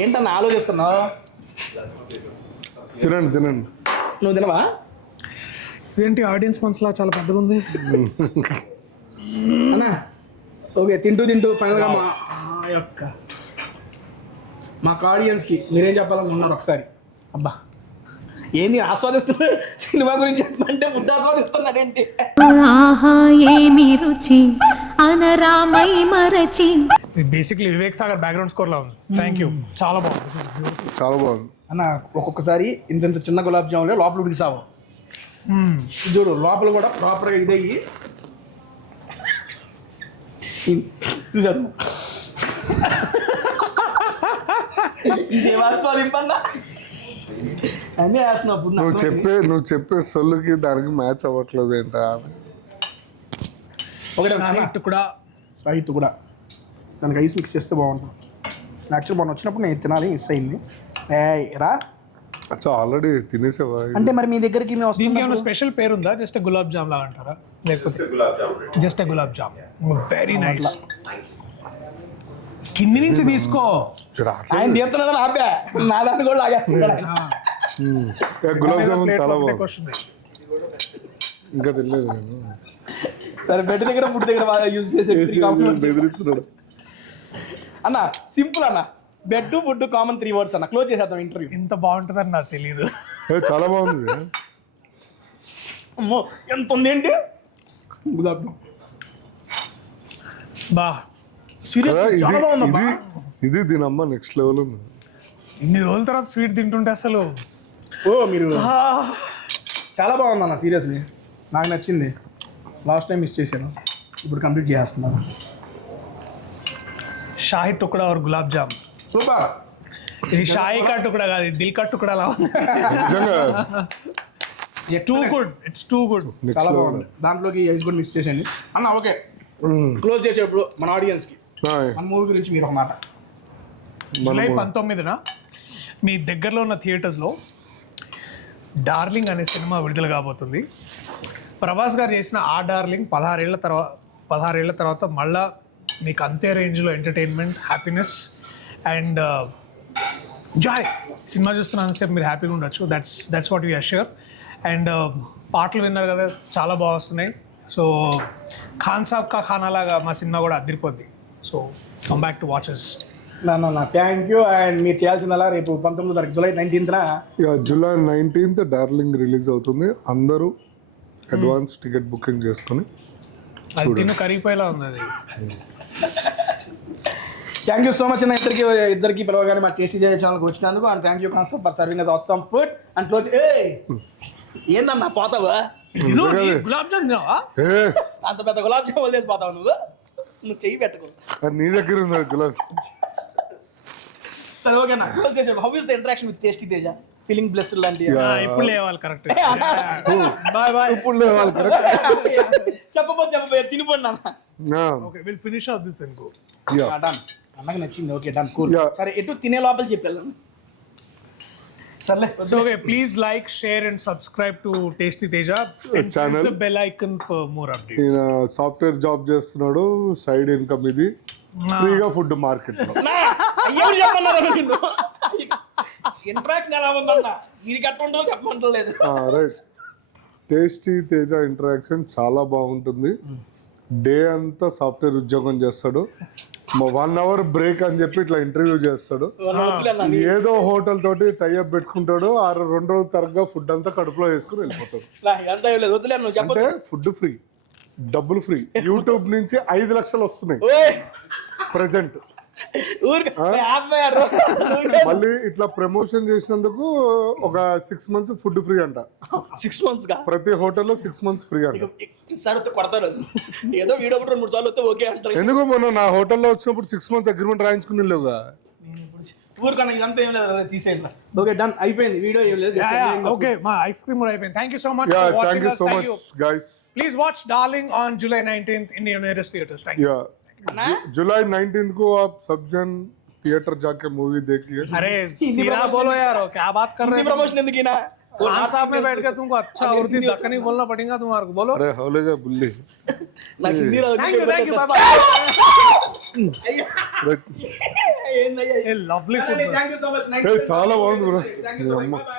ఏంటన్నా ఆలోచిస్తున్నావు? తినండి తినండి. నువ్వు తినవా? ఇదేంటి ఆడియన్స్ మనసులా చాలా పెద్దగా ఉంది అన్నా. ఓకే తింటూ తింటూ ఫైనల్గా మాకు ఆడియన్స్కి మీరేం చెప్పాలనుకున్నారు ఒకసారి? అబ్బా ఏంది ఆస్వాదిస్తున్నారు? సినిమా గురించి చెప్పమంటే ఫుడ్ ఆస్వాదిస్తున్నాడేంటి? ఆహా ఏమి రుచి అనరామై మరచి. Basically Vivek Sagar background score లా ఉంది. థ్యాంక్ యూ, చాలా బాగుంది. చాలా బాగుంది అన్న. ఒక్కొక్కసారి ఇంత చిన్న గులాబ్ జాములే లోపల ఉడికిసావు చూడు, లోపల కూడా ప్రాపర్గా ఇదయ్యి చూసాను. ఇదే వాస్తవాలింపన్నా అన్నీ వేస్తున్నావు. నువ్వు చెప్పే సొల్లుకి దానికి మ్యాచ్ అవ్వట్లేదు ఏంటా? ఒకటే కూడా సాహిత్ కూడా దానికి ఐస్ మిక్స్ చేస్తే బాగుంటుంది. యాక్చువల్ మొన్న వచ్చినప్పుడు నేను తినాలి, మిస్ అయింది. రా ఆల్రెడీ తినేసేవా? అంటే మరి మీ దగ్గరికి మేము దీనికి ఏమైనా స్పెషల్ పేరు ఉందా? జస్ట్ గులాబ్ జామ్ లాగా అంటారా, లేకపోతే Gulab jamun. Just gulab jam? Very nice. కింది నుంచి తీసుకో. ఆయన తీస్తున్నాడు ఆపే, నా దాన్ని కూడా లాగేస్తున్నాడు ఆయన. గులాబ్ జామున్ చాలా బాగుంది. వస్తుంది. ఇంకా తెలియదు నేను. సరే బెడ్ దగ్గర ఫుడ్ దగ్గర బాగా యూజ్ చేసే బెదిరిస్తున్నాడు అన్న. సింపుల్ అన్న, బెడ్ ఫుడ్ కామన్ 3 words అన్న. క్లోజ్ చేసేద్దాం ఇంటర్వ్యూ. ఇంత బాగుంటుందని నాకు తెలియదు. చాలా బాగుంది. అమ్మో ఎంత ఉంది ఏంటి గులాబ్ జామ్. బా కదా, చాలా బాగుందమ్మా. ఇది దీని అమ్మ నెక్స్ట్ లెవెల్ ఉంది. ఇన్ని రోజుల తర్వాత స్వీట్ తింటుంటే అసలు మీరు చాలా బాగుంది అన్న. సీరియస్లీ నాకు నచ్చింది. లాస్ట్ టైం మిస్ చేశాను, ఇప్పుడు కంప్లీట్ చేస్తున్నాను. షాహీ టుకుడా ఆర్ గులాబ్ జామ్. సూపర్. ఇది షాహీ కా టుకుడా కాదు, ఇది దిల్ కా టుకుడా లా ఉంది. నిజంగా too good, it's too good. చాలా బాగుంది. దాంట్లోకి ఐస్ కూడా మిక్స్ చేసేయండి అన్న. ఓకే క్లోజ్ చేసేప్పుడు మన ఆడియన్స్కి మన మూవీ గురించి మీరు ఒక మాట. జూలై 19న మీ దగ్గరలో ఉన్న థియేటర్స్లో డార్లింగ్ అనే సినిమా విడుదల కాబోతుంది. ప్రభాస్ గారు చేసిన ఆ డార్లింగ్ 16 ఏళ్ల తర్వాత మళ్ళా మీకు అంతే రేంజ్లో entertainment, happiness and joy. Cinema చూస్తున్నంతసేపు మీరు హ్యాపీగా ఉండొచ్చు. That's what we assure. And పాటలు విన్నారు కదా, చాలా బాగా వస్తున్నాయి. సో ఖాన్ సాబ్ కా ఖానా లాగా మా సినిమా కూడా అదిరిపోద్ది. So come back to watches. నా థ్యాంక్ యూ. అండ్ మీరు చేయాల్సిందలా రేపు 19వ తారీఖు జూలై 19న జూలై 19th డార్లింగ్ రిలీజ్ అవుతుంది. అందరూ అడ్వాన్స్ టికెట్ బుకింగ్ చేసుకొని అది తిన్న కరిగిపోయేలా ఉంది అది. థ్యాంక్ యూ సో మచ్ అన్న. ఇద్దరికి పిలవగానే మా టేస్టీ ఛానల్కి వచ్చినందుకు. And thank you concept for serving us awesome food and close. ఏందన్నా పోతావా? గులాబ్ జామ్ తిన్నావా? అంత పెద్ద గులాబ్ జామ్ వదిలేసి పోతావు నువ్వు చెయ్యి పెట్టుకో. నీ దగ్గర ఉంది గులాబ్. సరే ఓకే అన్న, క్లోజ్ చేసాడు. How is the interaction with tasty Teja? Feeling blessed లాంటి. ఇప్పుడు లేవాలి కరెక్ట్. Bye bye. ఇప్పుడు లేవాలి కరెక్ట్. చెప్పబోయే తినిపోండి అన్న. Okay will finish off this and go. Done. అన్నకి నచ్చింది. Okay done cool. Yeah. సరే ఎటు తినే లోపల చెప్పాను. సర్లే So okay, please like, share, and subscribe to Tasty Teja. And channel. press the bell icon for more updates. ఈయన software job చేస్తున్నాడు, సైడ్ ఇన్కమ్ ఇది, ఫ్రీగా ఫుడ్ మార్కెట్ లో. అయ్యో చెప్పమన్నారు నిన్ను ఇంట్రాక్షన్ ఎలా ఉందన్న వీడికి అట్లా ఉండవు చెప్పమంటలేదు. రైట్. టేస్టీ తేజ ఇంటరాక్షన్ చాలా బాగుంటుంది. డే అంతా సాఫ్ట్వేర్ ఉద్యోగం చేస్తాడు, 1 hour బ్రేక్ అని చెప్పి ఇట్లా ఇంటర్వ్యూ చేస్తాడు. ఏదో హోటల్ తోటి టైఅప్ పెట్టుకుంటాడు, 2 రోజుల తరగా ఫుడ్ అంతా కడుపులో వేసుకుని వెళ్ళిపోతాడు. ఎంత లేదు వద్దులే నువ్వు చెప్పు. అంటే ఫుడ్ ఫ్రీ, డబ్బులు ఫ్రీ. యూట్యూబ్ నుంచి 5 లక్షలు వస్తున్నాయి ప్రెసెంట్. ఊరికి మళ్ళీ ఇట్లా ప్రమోషన్ చేసినందుకు ఒక 6 months ఫుడ్ ఫ్రీ అంట. 6 months గా ప్రతి హోటల్లో 6 months ఫ్రీ అంట. సార్ కొడతారు ఏదో వీడియో ఒకటి 2-3 సార్లు వస్తే ఓకే అంటారు. ఎందుకు మొన్న నా హోటల్లో వచ్చినప్పుడు 6 months అగ్రిమెంట్ రాయించుకుని లేవుగా. ఊరికన్నా ఇదంతా ఏం లేదు తీసేయండి. ఓకే డన్ అయిపోయింది వీడియో ఏం లేదు. Yeah, okay. My ice cream would have been. Thank you so much Yeah, for watching thank you us. so Thank much, you. guys. Please watch Darling on July 19th in the nearest theaters. Thank you. Yeah. जुलाई 19 को आप सब जन theatre जाके movie देखिए. अरे सीधा बोलो यार, क्या बात कर रहे హిందీ हो? ప్రమోషన్ ఎందుకు ఈయన खान साहब में बैठ के तुमको अच्छा उर्दू दक्कनी बोलना पड़ेगा तुम्हारे को. बोलो. अरे हौलेगा बुल्ली. నాకు హిందీ రాదు. Thank you. Bye bye. Right. ఏందయ్యా A lovely food. Thank you so much. Hey, చాలా బాగుంది bro. Thank you so much. అమ్మ. Bye by.